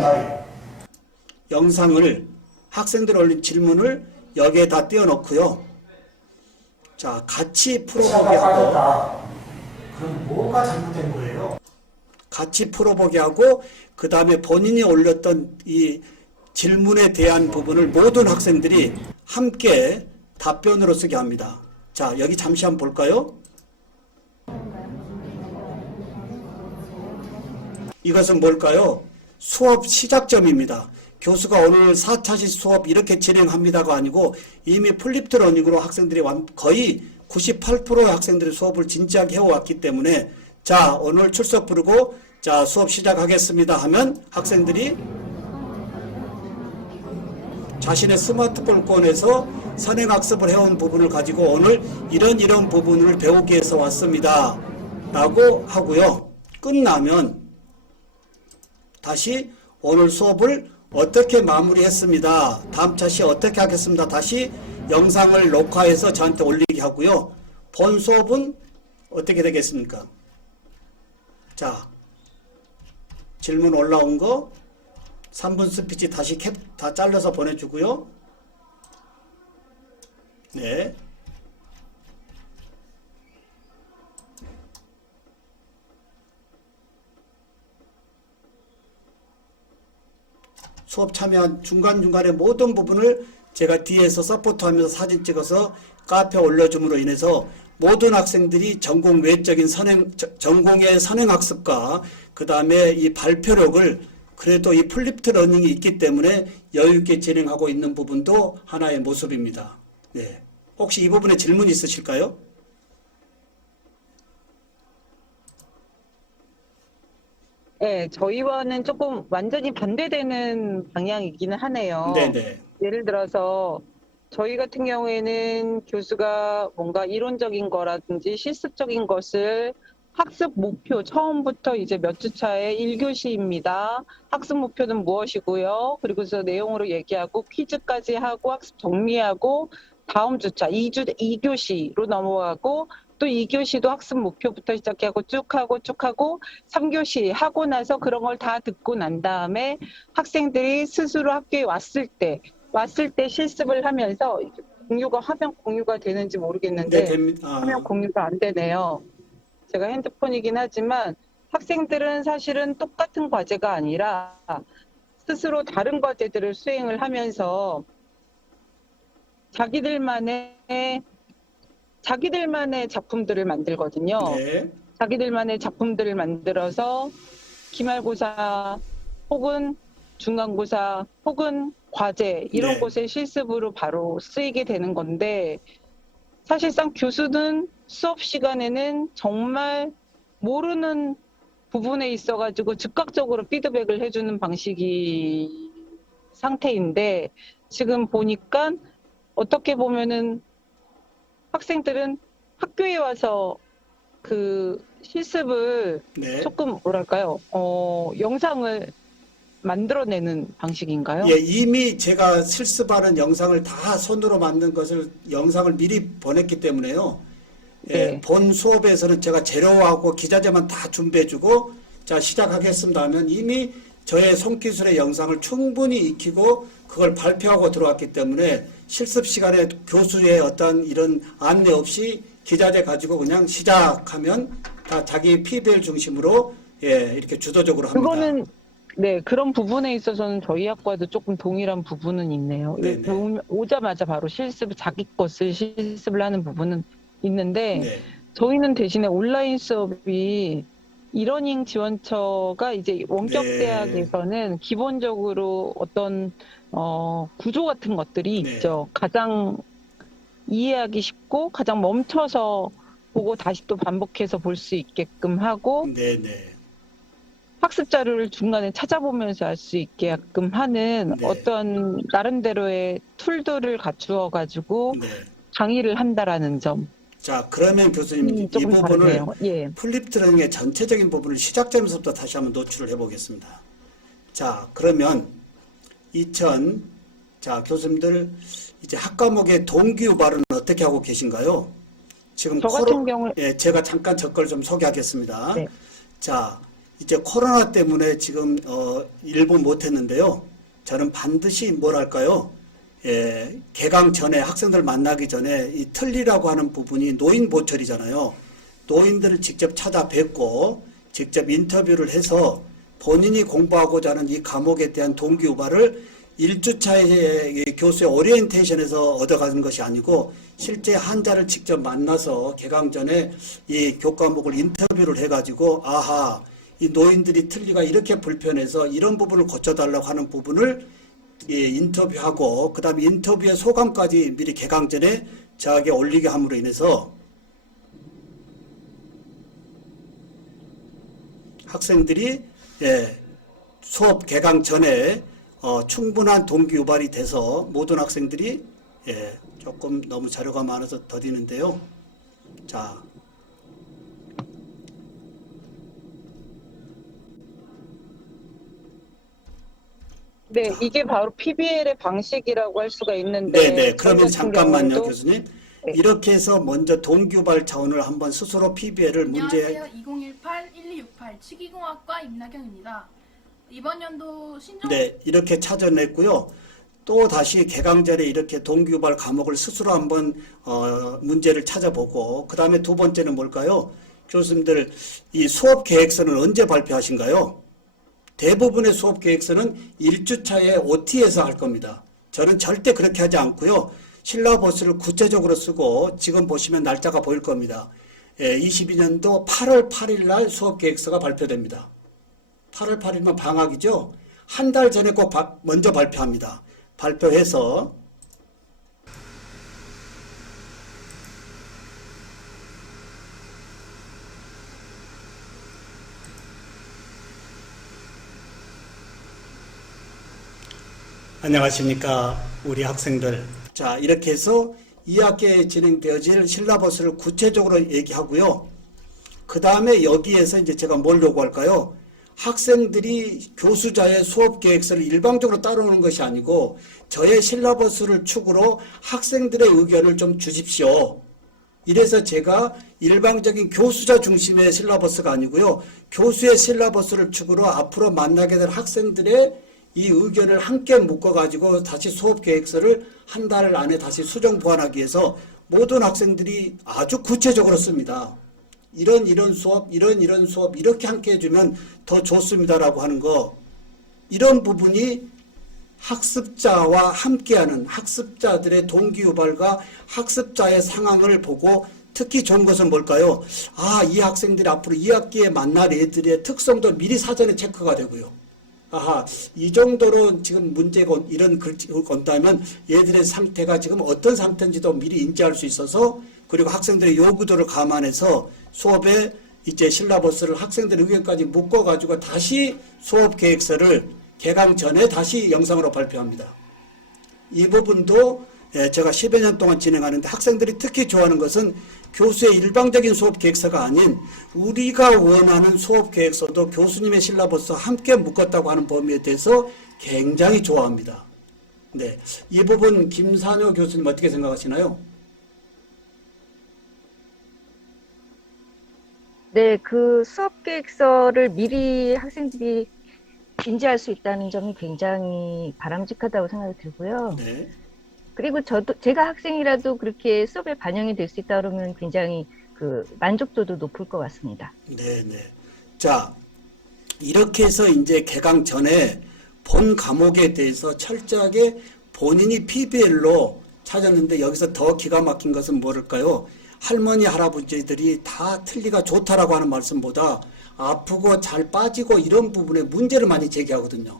영상을 학생들이 올린 질문을 여기에 다 띄워놓고요. 자, 같이 풀어보게 하고 그럼 뭐가 잘못된 거예요? 같이 풀어보게 하고 그 다음에 본인이 올렸던 이 질문에 대한 부분을 모든 학생들이 함께 답변으로 쓰게 합니다. 자, 여기 잠시 한번 볼까요? 이것은 뭘까요? 수업 시작점입니다. 교수가 오늘 4차시 수업 이렇게 진행합니다가 아니고 이미 플립드 러닝으로 학생들이 거의 98%의 학생들이 수업을 진지하게 해왔기 때문에 자, 오늘 출석 부르고 자, 수업 시작하겠습니다 하면 학생들이 자신의 스마트폰을 꺼내서 선행학습을 해온 부분을 가지고 오늘 이런 부분을 배우기 위해서 왔습니다 라고 하고요. 끝나면 다시 오늘 수업을 어떻게 마무리했습니다. 다음 차시 어떻게 하겠습니다. 다시 영상을 녹화해서 저한테 올리게 하고요. 본 수업은 어떻게 되겠습니까? 자, 질문 올라온 거 3분 스피치 다시 다 잘라서 보내주고요. 네. 수업 참여한 중간중간에 모든 부분을 제가 뒤에서 서포트하면서 사진 찍어서 카페에 올려줌으로 인해서 모든 학생들이 전공 외적인 전공의 선행학습과 그 다음에 이 발표력을 그래도 이 플립드 러닝이 있기 때문에 여유있게 진행하고 있는 부분도 하나의 모습입니다. 네. 혹시 이 부분에 질문 있으실까요? 네, 저희와는 조금 완전히 반대되는 방향이기는 하네요. 네네. 예를 들어서 저희 같은 경우에는 교수가 뭔가 이론적인 거라든지 실습적인 것을 학습 목표, 처음부터 이제 몇 주 차에 1교시입니다. 학습 목표는 무엇이고요. 그리고서 내용으로 얘기하고 퀴즈까지 하고 학습 정리하고 다음 주차 2교시로 넘어가고 또 2교시도 학습 목표부터 시작하고 쭉 하고 3교시 하고 나서 그런 걸 다 듣고 난 다음에 학생들이 스스로 학교에 왔을 때 실습을 하면서 화면 공유가 되는지 모르겠는데 네, 됩니다. 화면 공유가 안 되네요. 제가 핸드폰이긴 하지만 학생들은 사실은 똑같은 과제가 아니라 스스로 다른 과제들을 수행을 하면서 자기들만의 작품들을 만들거든요. 네. 자기들만의 작품들을 만들어서 기말고사 혹은 중간고사 혹은 과제 이런 네. 곳에 실습으로 바로 쓰이게 되는 건데 사실상 교수는 수업 시간에는 정말 모르는 부분에 있어가지고 즉각적으로 피드백을 해주는 방식이 상태인데 지금 보니까 어떻게 보면은 학생들은 학교에 와서 그 실습을 네. 조금 뭐랄까요, 영상을 만들어내는 방식인가요? 예, 이미 제가 실습하는 영상을 다 손으로 만든 것을 영상을 미리 보냈기 때문에요. 예, 네. 본 수업에서는 제가 재료하고 기자재만 다 준비해주고 자 시작하겠습니다 하면 이미 저의 손기술의 영상을 충분히 익히고 그걸 발표하고 들어왔기 때문에 실습 시간에 교수의 어떤 이런 안내 없이 기자재 가지고 그냥 시작하면 다 자기 PBL 중심으로 예, 이렇게 주도적으로 합니다. 그거는 네, 그런 부분에 있어서는 저희 학과도 조금 동일한 부분은 있네요. 네네. 오자마자 바로 자기 것을 실습을 하는 부분은 있는데 네. 저희는 대신에 온라인 수업이 이러닝 지원처가 이제 원격 네. 대학에서는 기본적으로 어떤 구조 같은 것들이 네. 있죠. 가장 이해하기 쉽고 가장 멈춰서 보고 다시 또 반복해서 볼 수 있게끔 하고 네네. 학습 자료를 중간에 찾아보면서 할 수 있게끔 하는 네. 어떤 나름대로의 툴들을 갖추어 가지고 네. 강의를 한다라는 점. 자, 그러면 교수님 이 조금 부분을 다르네요. 예. 플립 트레이닝의 전체적인 부분을 시작점에서부터 다시 한번 노출을 해보겠습니다. 자, 그러면 자, 교수님들 이제 학과목의 동기유발은 어떻게 하고 계신가요? 지금 저 같은 경우 예, 제가 잠깐 저 걸 좀 소개하겠습니다. 네. 자, 이제 코로나 때문에 지금 일부 못했는데요. 저는 반드시 뭐랄까요? 예, 개강 전에 학생들 만나기 전에 이 틀리라고 하는 부분이 노인 보철이잖아요. 노인들을 직접 찾아뵙고 직접 인터뷰를 해서 본인이 공부하고자 하는 이 과목에 대한 동기유발을 1주차에 교수의 오리엔테이션에서 얻어가는 것이 아니고 실제 환자를 직접 만나서 개강 전에 이 교과목을 인터뷰를 해가지고 아하 이 노인들이 틀리가 이렇게 불편해서 이런 부분을 고쳐달라고 하는 부분을 인터뷰하고 그 다음에 인터뷰의 소감까지 미리 개강 전에 저에게 올리게 함으로 인해서 학생들이 수업 개강 전에 충분한 동기유발이 돼서 모든 학생들이 조금 너무 자료가 많아서 더디는데요. 자, 네, 이게 바로 PBL의 방식이라고 할 수가 있는데 네네. 그러면 저희 같은 잠깐만요, 경우도 교수님. 네. 이렇게 해서 먼저 동기유발 차원을 한번 스스로 PBL을 안녕하세요. 2018-1268 치기공학과 임나경입니다. 이번 연도 신종 네, 이렇게 찾아냈고요. 또 다시 개강 전에 이렇게 동기유발 과목을 스스로 한번 문제를 찾아보고 그 다음에 두 번째는 뭘까요? 교수님들 이 수업 계획서는 언제 발표하신가요? 대부분의 수업 계획서는 1주차에 OT에서 할 겁니다. 저는 절대 그렇게 하지 않고요. 실라버스를 구체적으로 쓰고 지금 보시면 날짜가 보일 겁니다. 22년도 8월 8일 날 수업 계획서가 발표됩니다. 8월 8일이면 방학이죠. 한 달 전에 꼭 먼저 발표합니다. 발표해서 안녕하십니까 우리 학생들. 자, 이렇게 해서 2학기에 진행되어질 실라버스를 구체적으로 얘기하고요. 그 다음에 여기에서 이제 제가 뭘 요구할까요? 학생들이 교수자의 수업 계획서를 일방적으로 따르는 것이 아니고 저의 실라버스를 축으로 학생들의 의견을 좀 주십시오. 이래서 제가 일방적인 교수자 중심의 실라버스가 아니고요. 교수의 실라버스를 축으로 앞으로 만나게 될 학생들의 이 의견을 함께 묶어가지고 다시 수업 계획서를 한 달 안에 다시 수정 보완하기 위해서 모든 학생들이 아주 구체적으로 씁니다. 이런 수업, 이런 수업 이렇게 함께 해주면 더 좋습니다라고 하는 거, 이런 부분이 학습자와 함께하는 학습자들의 동기유발과 학습자의 상황을 보고 특히 좋은 것은 뭘까요? 아, 이 학생들이 앞으로 2학기에 만날 애들의 특성도 미리 사전에 체크가 되고요. 아하, 이 정도로 지금 문제가 이런 글을 건다면 얘들의 상태가 지금 어떤 상태인지도 미리 인지할 수 있어서, 그리고 학생들의 요구도를 감안해서 수업에 이제 실라버스를 학생들 의견까지 묶어가지고 다시 수업 계획서를 개강 전에 다시 영상으로 발표합니다. 이 부분도 제가 10여 년 동안 진행하는데 학생들이 특히 좋아하는 것은 교수의 일방적인 수업 계획서가 아닌 우리가 원하는 수업 계획서도 교수님의 실라버스와 함께 묶었다고 하는 범위에 대해서 굉장히 좋아합니다. 네, 이 부분 김산효 교수님 어떻게 생각하시나요? 네, 그 수업 계획서를 미리 학생들이 인지할 수 있다는 점이 굉장히 바람직하다고 생각이 들고요. 네. 그리고 제가 학생이라도 그렇게 수업에 반영이 될 수 있다 그러면 굉장히 그 만족도도 높을 것 같습니다. 네네. 자, 이렇게 해서 이제 개강 전에 본 과목에 대해서 철저하게 본인이 PBL로 찾았는데, 여기서 더 기가 막힌 것은 뭐랄까요? 할머니, 할아버지들이 다 틀리가 좋다라고 하는 말씀보다 아프고 잘 빠지고 이런 부분에 문제를 많이 제기하거든요.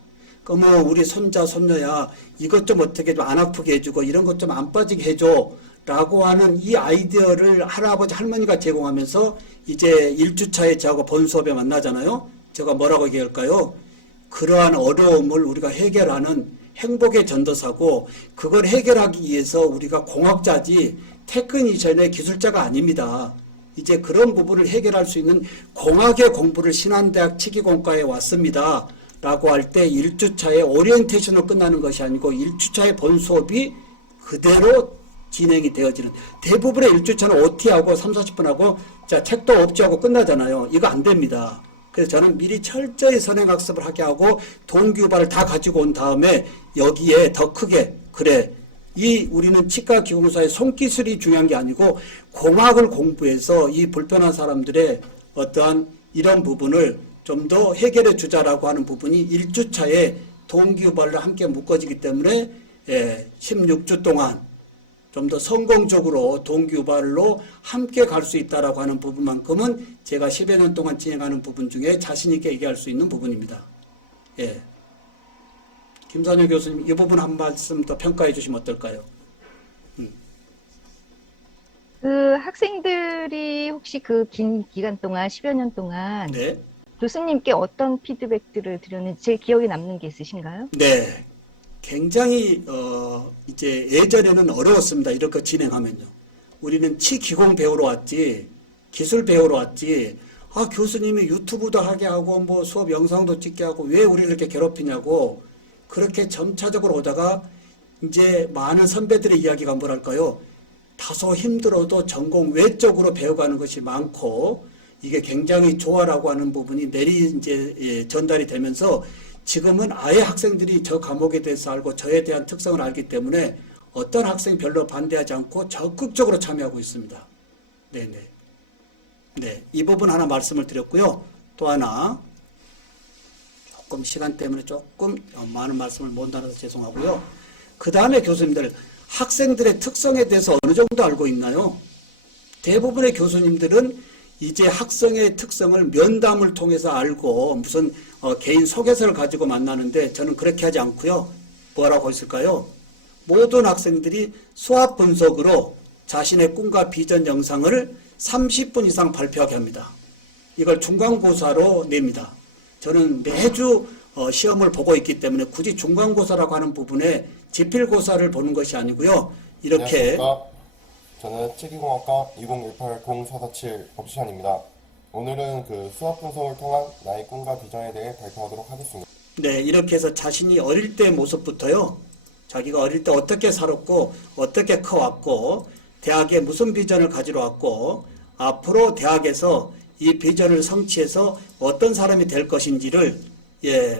뭐 우리 손자, 손녀야 이것 좀 어떻게 좀 안 아프게 해주고 이런 것 좀 안 빠지게 해줘 라고 하는 이 아이디어를 할아버지, 할머니가 제공하면서 이제 1주차에 저하고 본 수업에 만나잖아요. 제가 뭐라고 얘기할까요? 그러한 어려움을 우리가 해결하는 행복의 전도사고, 그걸 해결하기 위해서 우리가 공학자지 테크니션의 기술자가 아닙니다. 이제 그런 부분을 해결할 수 있는 공학의 공부를 신한대학 치기공과에 왔습니다. 라고 할 때 1주차에 오리엔테이션으로 끝나는 것이 아니고 1주차에 본 수업이 그대로 진행이 되어지는, 대부분의 1주차는 OT하고 3, 40분 하고 자 책도 없지하고 끝나잖아요. 이거 안 됩니다. 그래서 저는 미리 철저히 선행학습을 하게 하고 동기유발을 다 가지고 온 다음에 여기에 더 크게, 그래, 우리는 치과기공사의 손기술이 중요한 게 아니고 공학을 공부해서 이 불편한 사람들의 어떠한 이런 부분을 좀 더 해결해 주자라고 하는 부분이 1주차에 동기유발로 함께 묶어지기 때문에 16주 동안 좀 더 성공적으로 동기유발로 함께 갈 수 있다라고 하는 부분만큼은 제가 10여 년 동안 진행하는 부분 중에 자신 있게 얘기할 수 있는 부분입니다. 예. 김산효 교수님, 이 부분 한 말씀 더 평가해 주시면 어떨까요? 그 학생들이 혹시 그 긴 기간 동안 10여 년 동안 네. 교수님께 어떤 피드백들을 드렸는지 제 기억에 남는 게 있으신가요? 네. 굉장히 이제 예전에는 어려웠습니다. 이렇게 진행하면요. 우리는 치기공 배우러 왔지, 기술 배우러 왔지, 아, 교수님이 유튜브도 하게 하고 뭐 수업 영상도 찍게 하고 왜 우리를 이렇게 괴롭히냐고, 그렇게 점차적으로 오다가 이제 많은 선배들의 이야기가 뭐랄까요? 다소 힘들어도 전공 외적으로 배워가는 것이 많고 이게 굉장히 좋아라고 하는 부분이 이제 전달이 되면서 지금은 아예 학생들이 저 과목에 대해서 알고 저에 대한 특성을 알기 때문에 어떤 학생이 별로 반대하지 않고 적극적으로 참여하고 있습니다. 네네. 네, 이 부분 하나 말씀을 드렸고요. 또 하나, 조금 시간 때문에 조금 많은 말씀을 못 나눠서 죄송하고요. 그 다음에 교수님들, 학생들의 특성에 대해서 어느 정도 알고 있나요? 대부분의 교수님들은 이제 학생의 특성을 면담을 통해서 알고 무슨 개인 소개서를 가지고 만나는데 저는 그렇게 하지 않고요. 뭐라고 했을까요? 모든 학생들이 수학 분석으로 자신의 꿈과 비전 영상을 30분 이상 발표하게 합니다. 이걸 중간고사로 냅니다. 저는 매주 시험을 보고 있기 때문에 굳이 중간고사라고 하는 부분에 지필고사를 보는 것이 아니고요. 이렇게 안녕하십니까. 저는 치기공학과 2018-0447 법시환입니다. 오늘은 그 수학 분석을 통한 나의 꿈과 비전에 대해 발표하도록 하겠습니다. 네, 이렇게 해서 자신이 어릴 때 모습부터요. 자기가 어릴 때 어떻게 살았고 어떻게 커왔고 대학에 무슨 비전을 가지러 왔고 앞으로 대학에서 이 비전을 성취해서 어떤 사람이 될 것인지를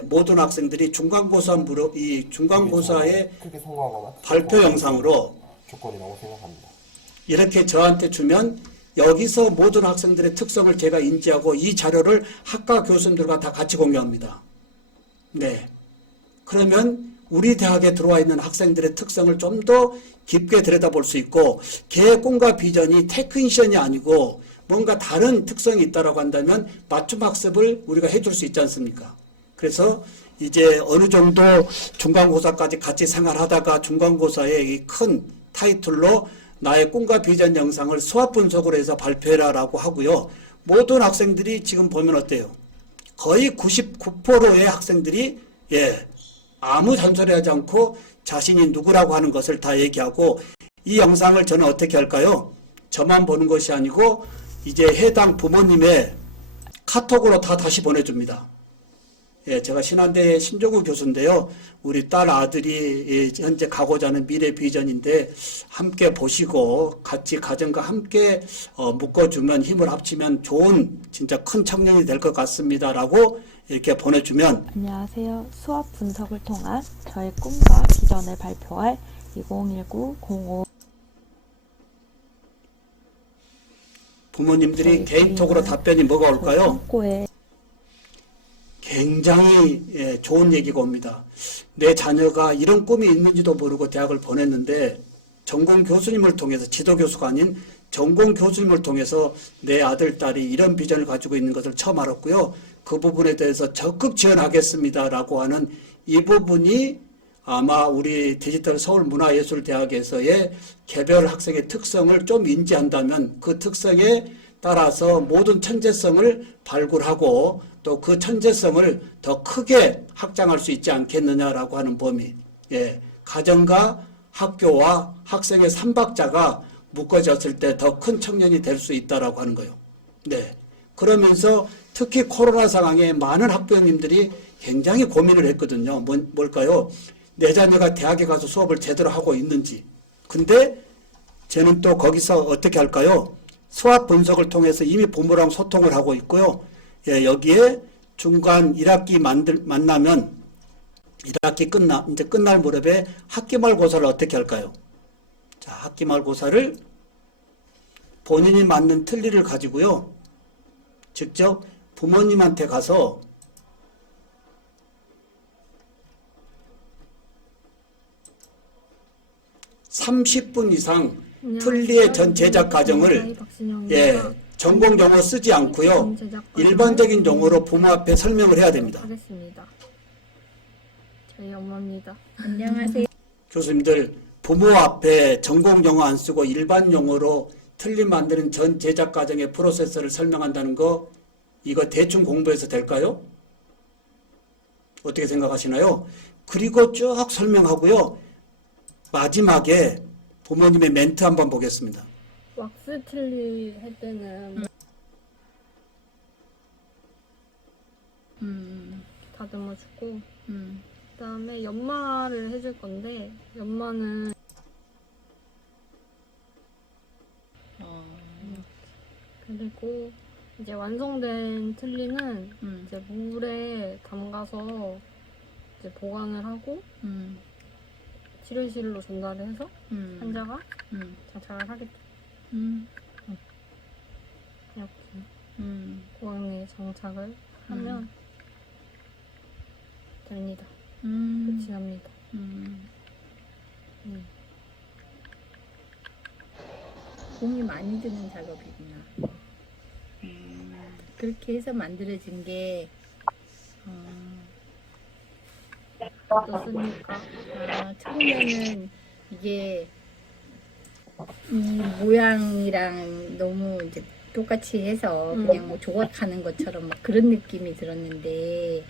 모든 학생들이 중간고사의 크게 성공하거나 발표 영상으로 조건이라고 생각합니다. 이렇게 저한테 주면 여기서 모든 학생들의 특성을 제가 인지하고 이 자료를 학과 교수님들과 다 같이 공유합니다. 네. 그러면 우리 대학에 들어와 있는 학생들의 특성을 좀 더 깊게 들여다볼 수 있고 걔의 꿈과 비전이 테크니션이 아니고 뭔가 다른 특성이 있다라고 한다면 맞춤 학습을 우리가 해줄 수 있지 않습니까? 그래서 이제 어느 정도 중간고사까지 같이 생활하다가 중간고사의 이 큰 타이틀로 나의 꿈과 비전 영상을 수학 분석으로 해서 발표해라라고 하고요. 모든 학생들이 지금 보면 어때요? 거의 99%의 학생들이 아무 잔소리하지 않고 자신이 누구라고 하는 것을 다 얘기하고 이 영상을 저는 어떻게 할까요? 저만 보는 것이 아니고 이제 해당 부모님의 카톡으로 다 다시 보내줍니다. 제가 신한대 신종우 교수인데요. 우리 딸 아들이 현재 가고자 하는 미래 비전인데 함께 보시고 같이 가정과 함께 묶어주면 힘을 합치면 좋은 진짜 큰 청년이 될 것 같습니다. 라고 이렇게 보내주면 안녕하세요. 수업 분석을 통한 저의 꿈과 비전을 발표할 2019-05 부모님들이 개인톡으로 답변이 뭐가 올까요? 창고에 굉장히 좋은 얘기가 옵니다. 내 자녀가 이런 꿈이 있는지도 모르고 대학을 보냈는데 전공 교수님을 통해서 지도 교수가 아닌 전공 교수님을 통해서 내 아들, 딸이 이런 비전을 가지고 있는 것을 처음 알았고요. 그 부분에 대해서 적극 지원하겠습니다라고 하는 이 부분이 아마 우리 디지털 서울문화예술대학에서의 개별 학생의 특성을 좀 인지한다면 그 특성에 따라서 모든 천재성을 발굴하고 또 그 천재성을 더 크게 확장할 수 있지 않겠느냐라고 하는 범위. 가정과 학교와 학생의 삼박자가 묶어졌을 때 더 큰 청년이 될 수 있다라고 하는 거예요. 네. 그러면서 특히 코로나 상황에 많은 학부형님들이 굉장히 고민을 했거든요. 뭘까요? 내 자녀가 대학에 가서 수업을 제대로 하고 있는지. 근데 저는 또 거기서 어떻게 할까요? 수학 분석을 통해서 이미 부모랑 소통을 하고 있고요. 여기에 중간 1학기 만나면 1학기 이제 끝날 무렵에 학기말고사를 어떻게 할까요? 자, 학기말고사를 본인이 맞는 틀니를 가지고요. 직접 부모님한테 가서 (30분) 이상 틀니의 전 제작 과정을 전공 용어 쓰지 않고요. 일반적인 용어로 부모 앞에 설명을 해야 됩니다. 하겠습니다. 저희 엄마입니다. 안녕하세요. 교수님들 부모 앞에 전공 용어 안 쓰고 일반 용어로 틀니 만드는 전 제작 과정의 프로세스를 설명한다는 거 이거 대충 공부해서 될까요? 어떻게 생각하시나요? 그리고 쭉 설명하고요. 마지막에 부모님의 멘트 한번 보겠습니다. 왁스 틀리 할 때는 다듬어주고 그다음에 연마를 해줄 건데 연마는 그리고 이제 완성된 틀리는 이제 물에 담가서 이제 보관을 하고 치료실로 전달을 해서 환자가 장착을 하겠죠. 이렇게 보강에 장착을 하면 됩니다. 끝이 납니다. 공이 많이 드는 작업이구나. 그렇게 해서 만들어진 게 어떻습니까? 처음에는 이게 이 모양이랑 너무 이제 똑같이 해서 그냥 뭐 조각하는 것처럼 막 그런 느낌이 들었는데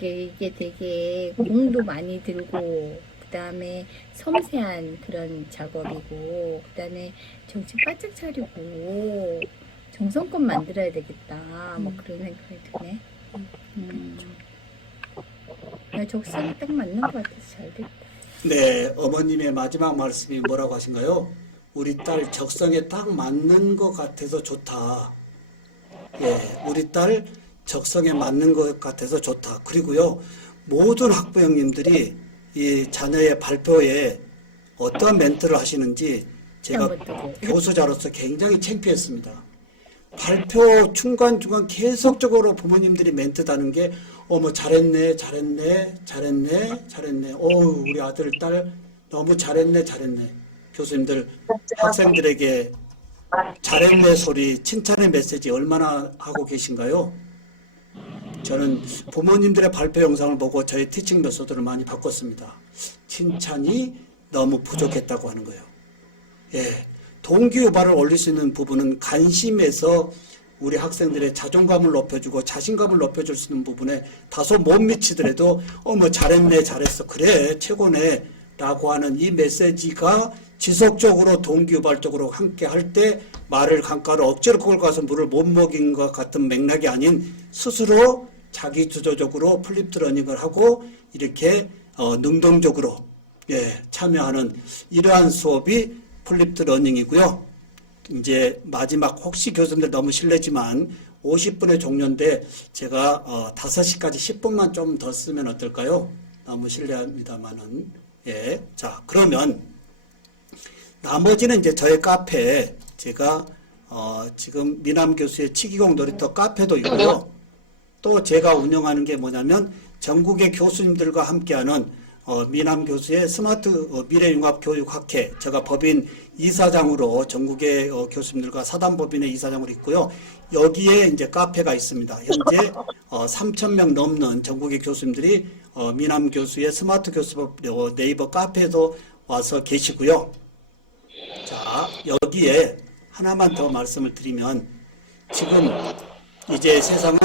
이게 되게 공도 많이 들고 그다음에 섬세한 그런 작업이고, 그다음에 정신 바짝 차리고 정성껏 만들어야 되겠다. 뭐 그런 생각이 드네. 적성에 딱 맞는 것 같아서 잘 됐다. 네, 어머님의 마지막 말씀이 뭐라고 하신가요? 우리 딸 적성에 딱 맞는 것 같아서 좋다. 예, 우리 딸 적성에 맞는 것 같아서 좋다. 그리고요, 모든 학부 형님들이 이 자녀의 발표에 어떤 멘트를 하시는지 제가 교수자로서 굉장히 창피했습니다. 발표 중간중간 계속적으로 부모님들이 멘트 다는 게 어머 잘했네 잘했네 잘했네 잘했네 어우 우리 아들 딸 너무 잘했네 잘했네. 교수님들 학생들에게 잘했네 소리 칭찬의 메시지 얼마나 하고 계신가요? 저는 부모님들의 발표 영상을 보고 저의 티칭 메소드를 많이 바꿨습니다. 칭찬이 너무 부족했다고 하는 거예요. 예, 동기유발을 올릴 수 있는 부분은 관심에서 우리 학생들의 자존감을 높여주고 자신감을 높여줄 수 있는 부분에 다소 못 미치더라도 뭐 잘했네 잘했어 그래 최고네 라고 하는 이 메시지가 지속적으로 동기유발적으로 함께 할 때 말을 강가로 억지로 끌고 가서 물을 못 먹인 것 같은 맥락이 아닌 스스로 자기주도적으로 플립드 러닝을 하고 이렇게 능동적으로 참여하는 이러한 수업이 플립드 러닝이고요. 이제 마지막 혹시 교수님들 너무 실례지만 50분의 종료인데 제가 5시까지 10분만 좀 더 쓰면 어떨까요? 너무 실례합니다만은 자 그러면 나머지는 이제 저의 카페에 제가 지금 미남 교수의 치기공 놀이터 카페도 있고요. 또 제가 운영하는 게 뭐냐면 전국의 교수님들과 함께하는 미남 교수의 스마트 미래융합교육학회 제가 법인 이사장으로 전국의 교수님들과 사단법인의 이사장으로 있고요. 여기에 이제 카페가 있습니다. 현재 3,000명 넘는 전국의 교수님들이 미남 교수의 스마트 교수법 네이버 카페에도 와서 계시고요. 자 여기에 하나만 더 말씀을 드리면 지금 이제 세상은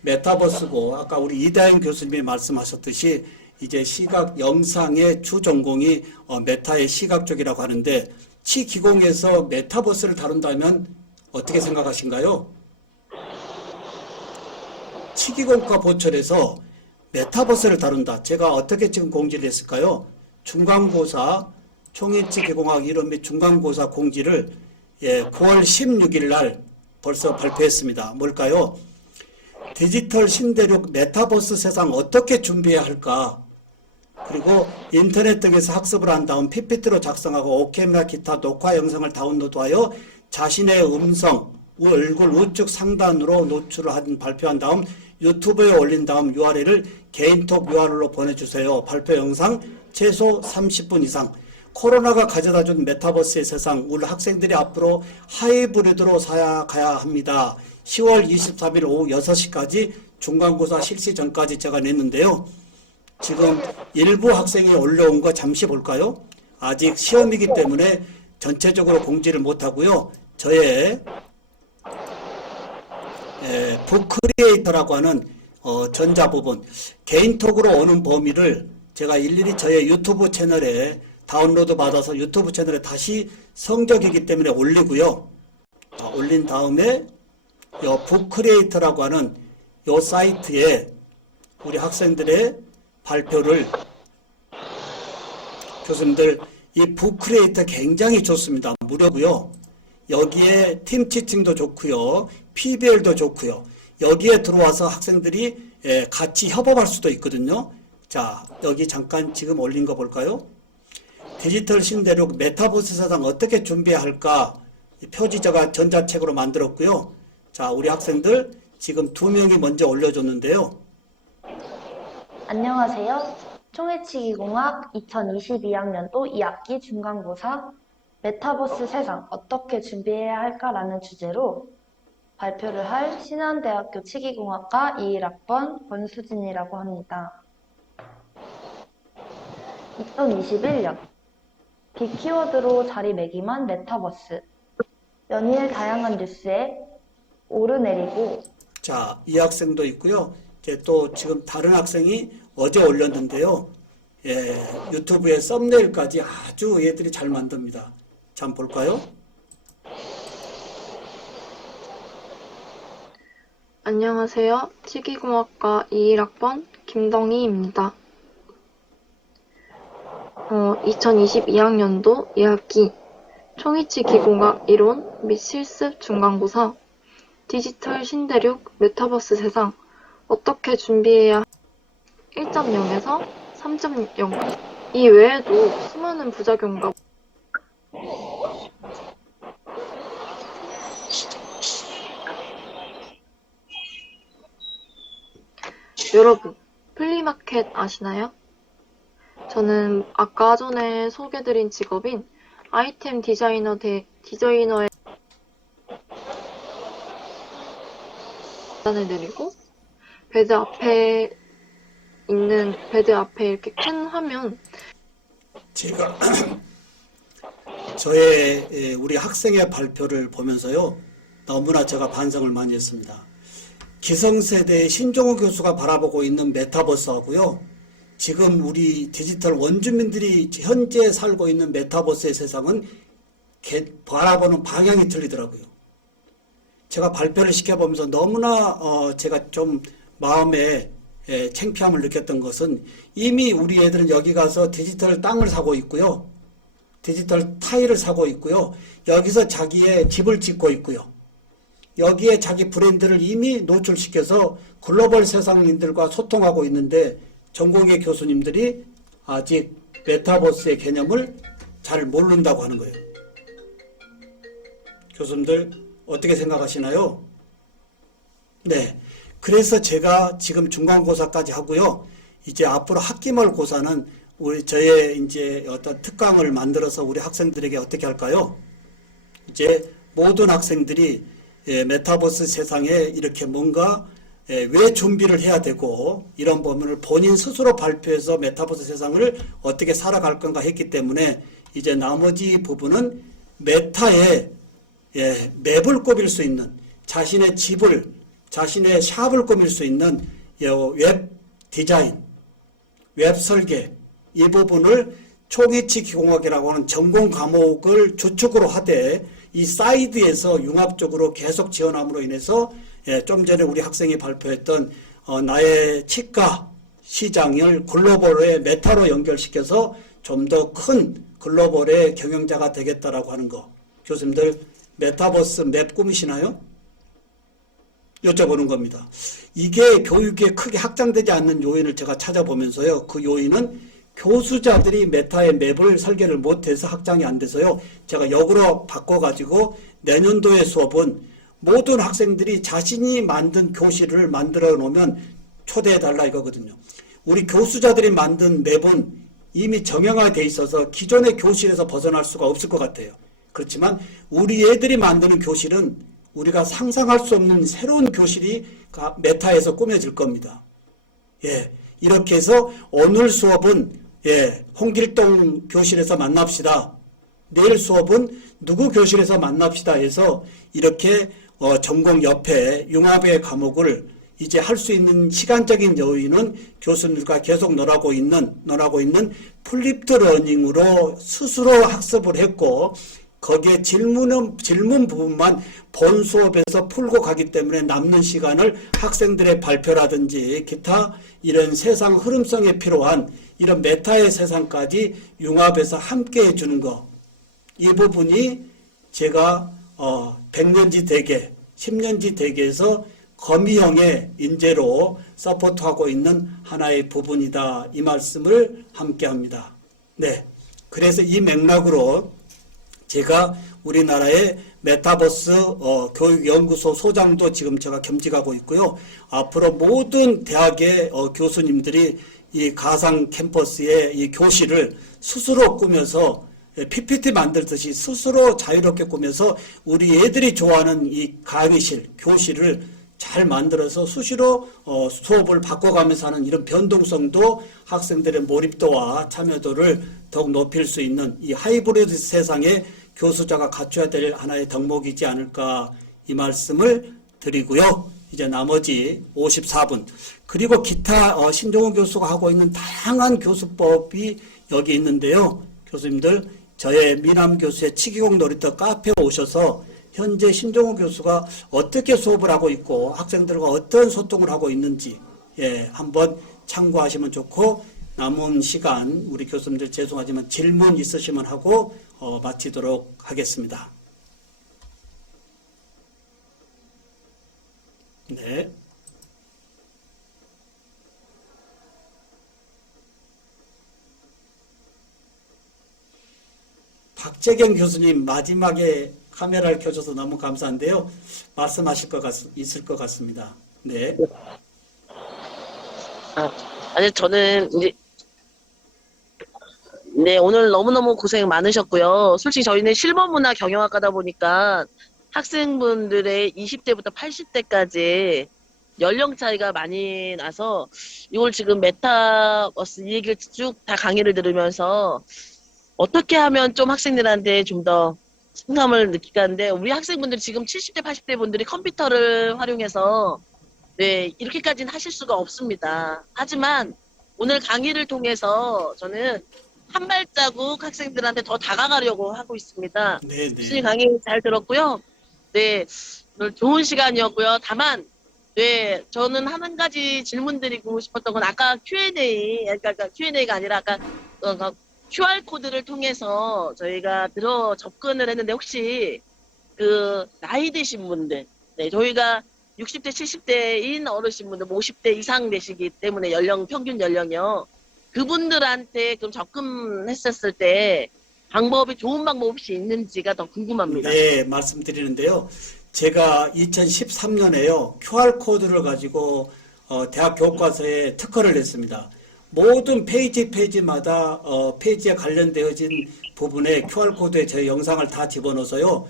메타버스고 아까 우리 이다영 교수님이 말씀하셨듯이 이제 시각 영상의 주 전공이 메타의 시각 쪽이라고 하는데 치기공에서 메타버스를 다룬다면 어떻게 생각하신가요? 치기공과 보철에서 메타버스를 다룬다. 제가 어떻게 지금 공지를 했을까요? 중간고사 총인치기공학 이론 및 중간고사 공지를 9월 16일 날 벌써 발표했습니다. 뭘까요? 디지털 신대륙 메타버스 세상 어떻게 준비해야 할까? 그리고 인터넷 등에서 학습을 한 다음 PPT로 작성하고 오케이나 기타 녹화 영상을 다운로드하여 자신의 음성, 얼굴 우측 상단으로 노출을 발표한 다음 유튜브에 올린 다음 URL을 개인톡 URL로 보내주세요. 발표 영상 최소 30분 이상. 코로나가 가져다준 메타버스의 세상, 우리 학생들이 앞으로 하이브리드로 살아가야 합니다. 10월 23일 오후 6시까지 중간고사 실시 전까지 제가 냈는데요. 지금 일부 학생이 올려온 거 잠시 볼까요? 아직 시험이기 때문에 전체적으로 공지를 못하고요. 저의 북크리에이터라고 하는 전자부분, 개인톡으로 오는 범위를 제가 일일이 저의 유튜브 채널에 다운로드 받아서 유튜브 채널에 다시 성적이기 때문에 올리고요. 올린 다음에 요 북크리에이터라고 하는 요 사이트에 우리 학생들의 발표를 교수님들 이 북크리에이터 굉장히 좋습니다. 무료고요. 여기에 팀 치팅도 좋고요. PBL도 좋고요. 여기에 들어와서 학생들이 같이 협업할 수도 있거든요. 자, 여기 잠깐 지금 올린 거 볼까요? 디지털 신대륙 메타버스 세상 어떻게 준비해야 할까? 표지 제가 전자책으로 만들었고요. 자, 우리 학생들 지금 2명이 먼저 올려줬는데요. 안녕하세요. 총회치기공학 2022학년도 2학기 중간고사 메타버스 세상 어떻게 준비해야 할까라는 주제로 발표를 할 신한대학교 치기공학과 21학번 권수진이라고 합니다. 2021년 빅키워드로 자리매김한 메타버스 연일 다양한 뉴스에 오르내리고 자, 이 학생도 있고요. 이제 또 지금 다른 학생이 어제 올렸는데요. 유튜브에 썸네일까지 아주 얘들이 잘 만듭니다. 참 볼까요? 안녕하세요. 치기공학과 21학번 김덩희입니다. 2022학년도 2학기 총이치 기공학 이론 및 실습 중간고사 디지털 신대륙 메타버스 세상 어떻게 준비해야 1.0에서 3.0 이 외에도 수많은 부작용과 여러분, 플리마켓 아시나요? 저는 아까 전에 소개드린 직업인 아이템 디자이너의 단을 내리고 베드 앞에 이렇게 큰 화면 제가 우리 학생의 발표를 보면서요, 너무나 제가 반성을 많이 했습니다. 기성세대의 신종호 교수가 바라보고 있는 메타버스하고요, 지금 우리 디지털 원주민들이 현재 살고 있는 메타버스의 세상은 바라보는 방향이 틀리더라고요. 제가 발표를 시켜보면서 너무나 제가 좀 마음에 창피함을 느꼈던 것은 이미 우리 애들은 여기 가서 디지털 땅을 사고 있고요, 디지털 타일을 사고 있고요, 여기서 자기의 집을 짓고 있고요, 여기에 자기 브랜드를 이미 노출시켜서 글로벌 세상인들과 소통하고 있는데 전공의 교수님들이 아직 메타버스의 개념을 잘 모른다고 하는 거예요. 교수님들 어떻게 생각하시나요? 네. 그래서 제가 지금 중간고사까지 하고요, 이제 앞으로 학기말 고사는 저의 이제 어떤 특강을 만들어서 우리 학생들에게 어떻게 할까요? 이제 모든 학생들이 메타버스 세상에 이렇게 뭔가 왜 준비를 해야 되고 이런 부분을 본인 스스로 발표해서 메타버스 세상을 어떻게 살아갈 건가 했기 때문에 이제 나머지 부분은 메타에 맵을 꾸밀 수 있는, 자신의 집을, 자신의 샵을 꾸밀 수 있는 웹 디자인, 웹 설계, 이 부분을 초기치 기공학이라고 하는 전공 과목을 주축으로 하되 이 사이드에서 융합적으로 계속 지원함으로 인해서 좀 전에 우리 학생이 발표했던 나의 치과 시장을 글로벌의 메타로 연결시켜서 좀 더 큰 글로벌의 경영자가 되겠다라고 하는 거. 교수님들 메타버스 맵 꾸미시나요? 여쭤보는 겁니다. 이게 교육에 크게 확장되지 않는 요인을 제가 찾아보면서요, 그 요인은 교수자들이 메타의 맵을 설계를 못해서 확장이 안 돼서요, 제가 역으로 바꿔가지고 내년도의 수업은 모든 학생들이 자신이 만든 교실을 만들어 놓으면 초대해달라 이거거든요. 우리 교수자들이 만든 맵은 이미 정형화되어 있어서 기존의 교실에서 벗어날 수가 없을 것 같아요. 그렇지만 우리 애들이 만드는 교실은 우리가 상상할 수 없는 새로운 교실이 메타에서 꾸며질 겁니다. 이렇게 해서 오늘 수업은 홍길동 교실에서 만납시다, 내일 수업은 누구 교실에서 만납시다 해서 이렇게 전공 옆에 융합의 과목을 이제 할 수 있는 시간적인 여유는 교수님들과 계속 놀아고 있는 플립드 러닝으로 스스로 학습을 했고, 거기에 질문 부분만 본 수업에서 풀고 가기 때문에 남는 시간을 학생들의 발표라든지 기타 이런 세상 흐름성에 필요한 이런 메타의 세상까지 융합해서 함께 해주는 거, 이 부분이 제가 100년지 대계, 10년지 대계에서 거미형의 인재로 서포트하고 있는 하나의 부분이다, 이 말씀을 함께 합니다. 네, 그래서 이 맥락으로 제가 우리나라의 메타버스 교육연구소 소장도 지금 제가 겸직하고 있고요. 앞으로 모든 대학의 교수님들이 이 가상 캠퍼스의 이 교실을 스스로 꾸며서 PPT 만들듯이 스스로 자유롭게 꾸며서 우리 애들이 좋아하는 이 강의실, 교실을 잘 만들어서 수시로 수업을 바꿔가면서 하는 이런 변동성도 학생들의 몰입도와 참여도를 더욱 높일 수 있는 이 하이브리드 세상에 교수자가 갖춰야 될 하나의 덕목이지 않을까, 이 말씀을 드리고요. 이제 나머지 54분 그리고 기타 신종호 교수가 하고 있는 다양한 교수법이 여기 있는데요. 교수님들 저의 미남 교수의 치기공 놀이터 카페에 오셔서 현재 신종호 교수가 어떻게 수업을 하고 있고 학생들과 어떤 소통을 하고 있는지 한번 참고하시면 좋고 남은 시간 우리 교수님들 죄송하지만 질문 있으시면 하고 마치도록 하겠습니다. 네. 박재경 교수님 마지막에 카메라를 켜줘서 너무 감사한데요. 말씀하실 있을 것 같습니다. 네. 아니 저는 이제 네 오늘 너무너무 고생 많으셨고요. 솔직히 저희는 실버문화 경영학과다 보니까 학생분들의 20대부터 80대까지 연령 차이가 많이 나서 이걸 지금 메타버스 이 얘기를 쭉 다 강의를 들으면서 어떻게 하면 좀 학생들한테 좀 더 신감을 느끼게 하는데 우리 학생분들 지금 70대 80대 분들이 컴퓨터를 활용해서 네 이렇게까지는 하실 수가 없습니다. 하지만 오늘 강의를 통해서 저는 한 발자국 학생들한테 더 다가가려고 하고 있습니다. 네. 교수님 강의 잘 들었고요. 네, 오늘 좋은 시간이었고요. 다만, 네, 저는 한 가지 질문 드리고 싶었던 건 아까 Q&A, 그러니까 Q&A가 아니라 아까 QR 코드를 통해서 저희가 접근을 했는데 혹시 그 나이 드신 분들, 네, 저희가 60대, 70대인 어르신분들, 50대 이상 되시기 때문에 평균 연령이요. 그분들한테 그럼 접근했었을 때 좋은 방법 혹시 있는지가 더 궁금합니다. 네, 말씀드리는데요. 제가 2013년에요. QR코드를 가지고 대학 교과서에 특허를 냈습니다. 모든 페이지마다 페이지에 관련되어진 부분에 QR코드에 제 영상을 다 집어넣어서요.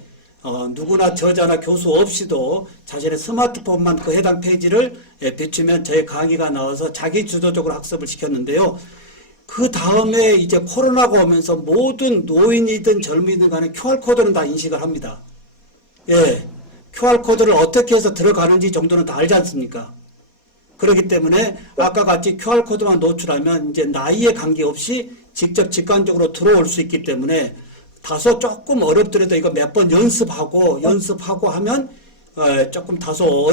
누구나 저자나 교수 없이도 자신의 스마트폰만 그 해당 페이지를 비추면 저의 강의가 나와서 자기 주도적으로 학습을 시켰는데요. 그 다음에 이제 코로나가 오면서 모든 노인이든 젊은이든 간에 QR코드는 다 인식을 합니다. 예. QR코드를 어떻게 해서 들어가는지 정도는 다 알지 않습니까? 그렇기 때문에 아까 같이 QR코드만 노출하면 이제 나이에 관계없이 직접 직관적으로 들어올 수 있기 때문에 다소 조금 어렵더라도 이거 몇 번 연습하고 하면 조금 다소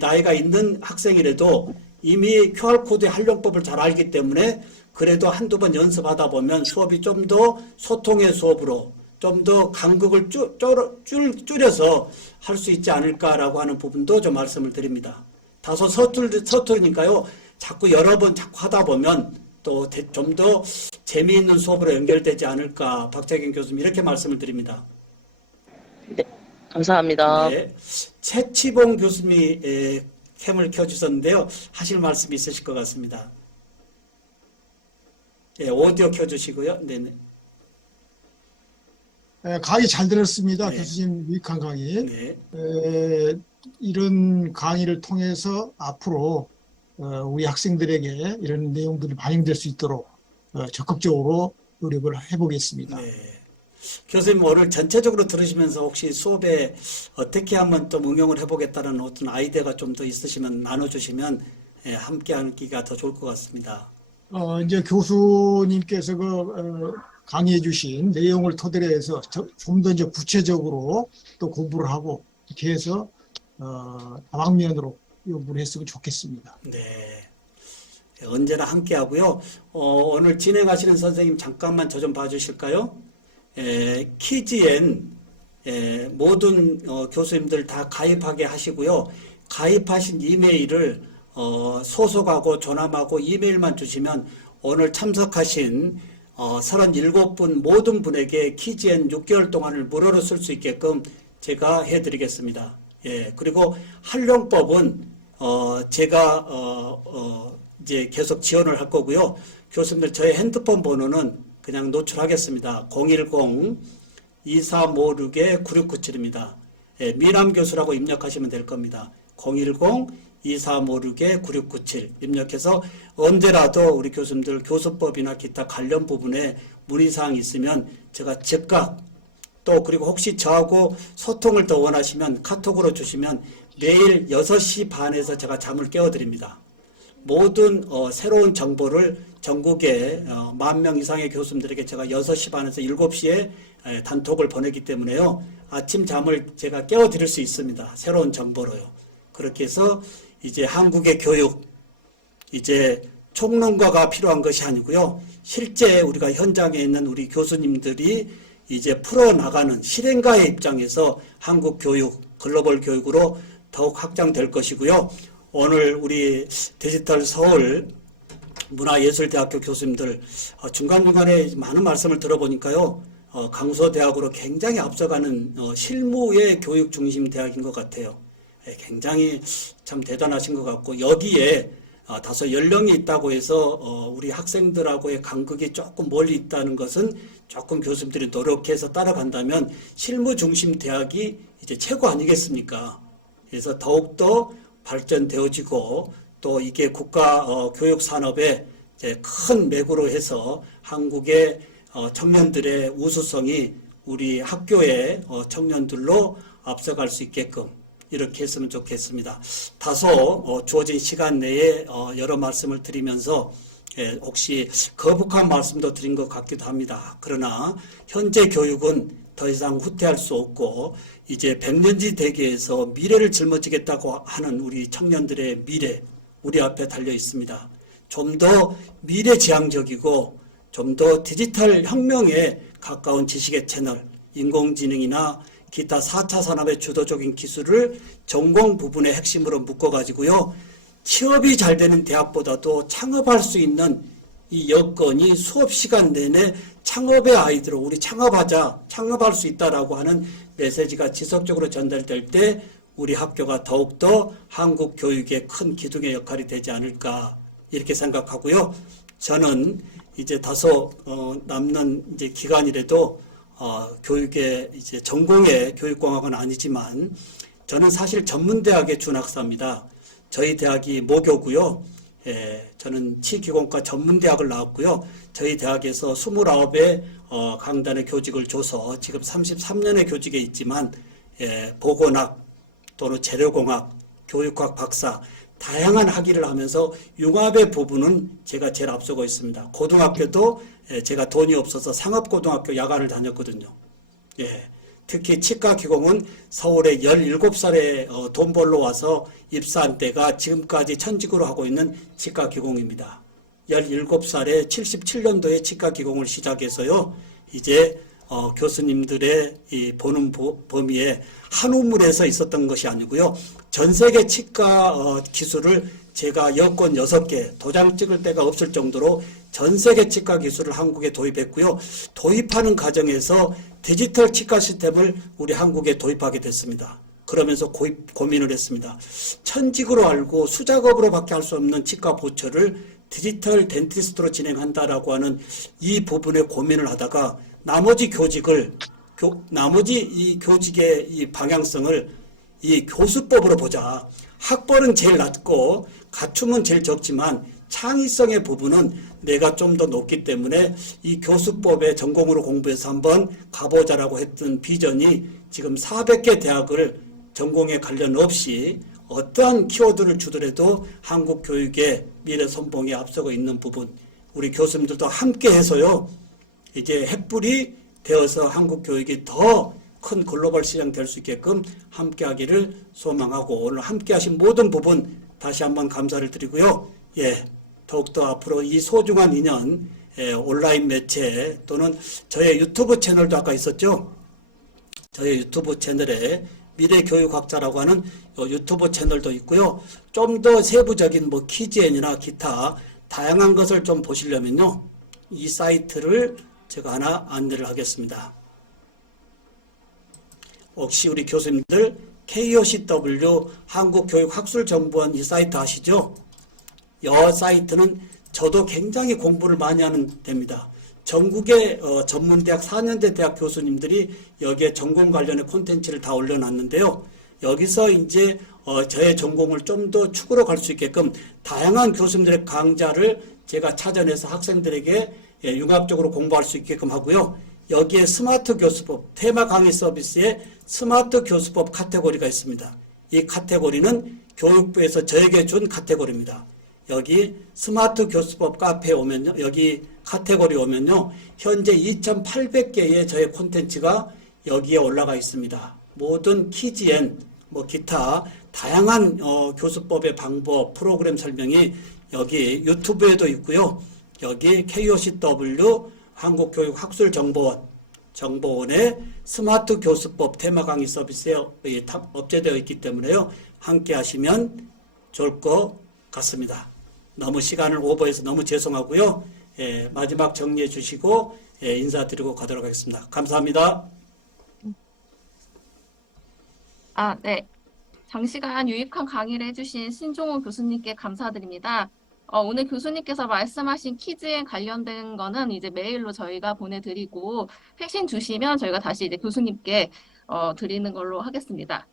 나이가 있는 학생이라도 이미 QR코드의 활용법을 잘 알기 때문에 그래도 한두 번 연습하다 보면 수업이 좀 더 소통의 수업으로 좀 더 간극을 줄여서 할 수 있지 않을까라고 하는 부분도 좀 말씀을 드립니다. 다소 서투르니까요. 자꾸 여러 번 하다 보면 또 좀 더 재미있는 수업으로 연결되지 않을까 박재경 교수님 이렇게 말씀을 드립니다. 네, 감사합니다. 네, 최치봉 교수님이 캠을 켜주셨는데요. 하실 말씀이 있으실 것 같습니다. 네, 오디오 켜주시고요. 네네. 강의 잘 들었습니다. 네. 교수님 유익한 강의. 네. 이런 강의를 통해서 앞으로 우리 학생들에게 이런 내용들이 반영될 수 있도록 적극적으로 노력을 해보겠습니다. 네. 교수님 오늘 전체적으로 들으시면서 혹시 수업에 어떻게 하면 또 응용을 해보겠다는 어떤 아이디어가 좀 더 있으시면 나눠주시면 함께 하기가 더 좋을 것 같습니다. 이제 교수님께서 강의해 주신 내용을 토대로 해서 좀 더 이제 구체적으로 또 공부를 하고 이렇게 해서 다방면으로 연구를 했으면 좋겠습니다. 네. 언제나 함께 하고요. 오늘 진행하시는 선생님 잠깐만 저 좀 봐주실까요? 키즈엔 모든 교수님들 다 가입하게 하시고요. 가입하신 이메일을 소속하고 조남하고 이메일만 주시면 오늘 참석하신 37분 모든 분에게 키즈엔 6개월 동안을 무료로 쓸 수 있게끔 제가 해드리겠습니다. 예, 그리고 활용법은 제가 이제 계속 지원을 할 거고요. 교수님들 저의 핸드폰 번호는 그냥 노출하겠습니다. 010-2356-9697입니다. 예, 미남 교수라고 입력하시면 될 겁니다. 010-2356-9697 입력해서 언제라도 우리 교수님들 교수법이나 기타 관련 부분에 문의사항이 있으면 제가 즉각 또 그리고 혹시 저하고 소통을 더 원하시면 카톡으로 주시면 매일 6시 반에서 제가 잠을 깨워드립니다. 모든 새로운 정보를 전국의 10,000명 이상의 교수님들에게 제가 6시 반에서 7시에 단톡을 보내기 때문에요. 아침 잠을 제가 깨워드릴 수 있습니다. 새로운 정보로요. 그렇게 해서 이제 한국의 교육, 이제 총론가가 필요한 것이 아니고요. 실제 우리가 현장에 있는 우리 교수님들이 이제 풀어나가는 실행가의 입장에서 한국 교육, 글로벌 교육으로 더욱 확장될 것이고요. 오늘 우리 디지털 서울 문화예술대학교 교수님들 중간중간에 많은 말씀을 들어보니까요. 강서대학으로 굉장히 앞서가는 실무의 교육 중심 대학인 것 같아요. 굉장히 참 대단하신 것 같고 여기에 다소 연령이 있다고 해서 우리 학생들하고의 간극이 조금 멀리 있다는 것은 조금 교수님들이 노력해서 따라간다면 실무 중심 대학이 이제 최고 아니겠습니까? 그래서 더욱더 발전되어지고 또 이게 국가 교육 산업에 이제 큰 맥으로 해서 한국의 청년들의 우수성이 우리 학교의 청년들로 앞서갈 수 있게끔 이렇게 했으면 좋겠습니다. 다소 주어진 시간 내에 여러 말씀을 드리면서 혹시 거북한 말씀도 드린 것 같기도 합니다. 그러나 현재 교육은 더 이상 후퇴할 수 없고 이제 백년지 대계에서 미래를 짊어지겠다고 하는 우리 청년들의 미래 우리 앞에 달려 있습니다. 좀 더 미래지향적이고 좀 더 디지털 혁명에 가까운 지식의 채널, 인공지능이나 기타 4차 산업의 주도적인 기술을 전공 부분의 핵심으로 묶어가지고요. 취업이 잘 되는 대학보다도 창업할 수 있는 이 여건이 수업 시간 내내 창업의 아이들로 우리 창업하자, 창업할 수 있다라고 하는 메시지가 지속적으로 전달될 때 우리 학교가 더욱더 한국 교육의 큰 기둥의 역할이 되지 않을까 이렇게 생각하고요. 저는 이제 다소 남는 이제 기간이라도 교육의 이제 전공의 교육공학은 아니지만 저는 사실 전문대학의 준학사입니다. 저희 대학이 모교고요. 저는 치기공과 전문대학을 나왔고요. 저희 대학에서 29의 강단의 교직을 줘서 지금 33년의 교직에 있지만 보건학 또는 재료공학, 교육학 박사 다양한 학위를 하면서 융합의 부분은 제가 제일 앞서고 있습니다. 고등학교도 제가 돈이 없어서 상업고등학교 야간을 다녔거든요. 특히 치과기공은 서울에 17살에 돈 벌러 와서 입사한 때가 지금까지 천직으로 하고 있는 치과기공입니다. 17살에 77년도에 치과기공을 시작해서요. 이제 교수님들의 이 보는 범위에 한 우물에서 있었던 것이 아니고요. 전 세계 치과 기술을 제가 여권 6개 도장 찍을 데가 없을 정도로 전 세계 치과 기술을 한국에 도입했고요. 도입하는 과정에서 디지털 치과 시스템을 우리 한국에 도입하게 됐습니다. 그러면서 고민을 했습니다. 천직으로 알고 수작업으로밖에 할 수 없는 치과 보초를 디지털 덴티스트로 진행한다라고 하는 이 부분에 고민을 하다가 나머지 교직을 나머지 이 교직의 이 방향성을 이 교수법으로 보자. 학벌은 제일 낮고 갖춤은 제일 적지만 창의성의 부분은 내가 좀 더 높기 때문에 이 교수법의 전공으로 공부해서 한번 가보자라고 했던 비전이 지금 400개 대학을 전공에 관련 없이 어떠한 키워드를 주더라도 한국 교육의 미래 선봉에 앞서고 있는 부분 우리 교수님들도 함께 해서요. 이제 햇불이 되어서 한국 교육이 더 큰 글로벌 시장 될 수 있게끔 함께 하기를 소망하고 오늘 함께 하신 모든 부분 다시 한번 감사를 드리고요. 더욱더 앞으로 이 소중한 인연 온라인 매체 또는 저의 유튜브 채널도 아까 있었죠. 저의 유튜브 채널에 미래교육학자라고 하는 유튜브 채널도 있고요. 좀 더 세부적인 뭐 키즈엔이나 기타 다양한 것을 좀 보시려면요. 이 사이트를 제가 하나 안내를 하겠습니다. 혹시 우리 교수님들 KOCW 한국교육학술정보원 이 사이트 아시죠? 이 사이트는 저도 굉장히 공부를 많이 하는 데입니다. 전국의 전문대학 4년제 대학 교수님들이 여기에 전공 관련의 콘텐츠를 다 올려놨는데요. 여기서 이제 저의 전공을 좀 더 축으로 갈 수 있게끔 다양한 교수님들의 강좌를 제가 찾아내서 학생들에게 융합적으로 공부할 수 있게끔 하고요. 여기에 스마트 교수법, 테마 강의 서비스에 스마트 교수법 카테고리가 있습니다. 이 카테고리는 교육부에서 저에게 준 카테고리입니다. 여기 스마트 교수법 카페에 오면요, 여기 카테고리 오면요, 현재 2,800개의 저의 콘텐츠가 여기에 올라가 있습니다. 모든 키즈앤 뭐 기타 다양한 교수법의 방법, 프로그램 설명이 여기 유튜브에도 있고요. 여기 KOCW 한국교육학술정보원의 스마트 교수법 테마 강의 서비스에 업제되어 있기 때문에요. 함께 하시면 좋을 것 같습니다. 너무 시간을 오버해서 너무 죄송하고요. 예, 마지막 정리해 주시고 인사드리고 가도록 하겠습니다. 감사합니다. 네. 장시간 유익한 강의를 해주신 신종호 교수님께 감사드립니다. 오늘 교수님께서 말씀하신 키즈에 관련된 거는 이제 메일로 저희가 보내드리고 회신 주시면 저희가 다시 이제 교수님께 드리는 걸로 하겠습니다.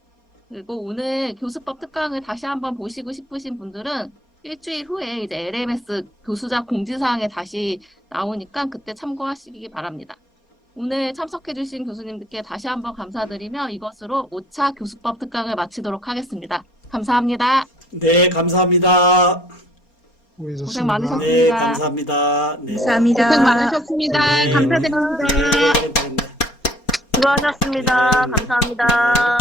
그리고 오늘 교수법 특강을 다시 한번 보시고 싶으신 분들은 일주일 후에 이제 LMS 교수자 공지사항에 다시 나오니까 그때 참고하시기 바랍니다. 오늘 참석해주신 교수님들께 다시 한번 감사드리며 이것으로 5차 교수법 특강을 마치도록 하겠습니다. 감사합니다. 네, 감사합니다. 고생 많으셨습니다. 네, 감사합니다. 네. 감사합니다. 고생 많으셨습니다. 네. 감사드립니다. 수고하셨습니다. 감사합니다.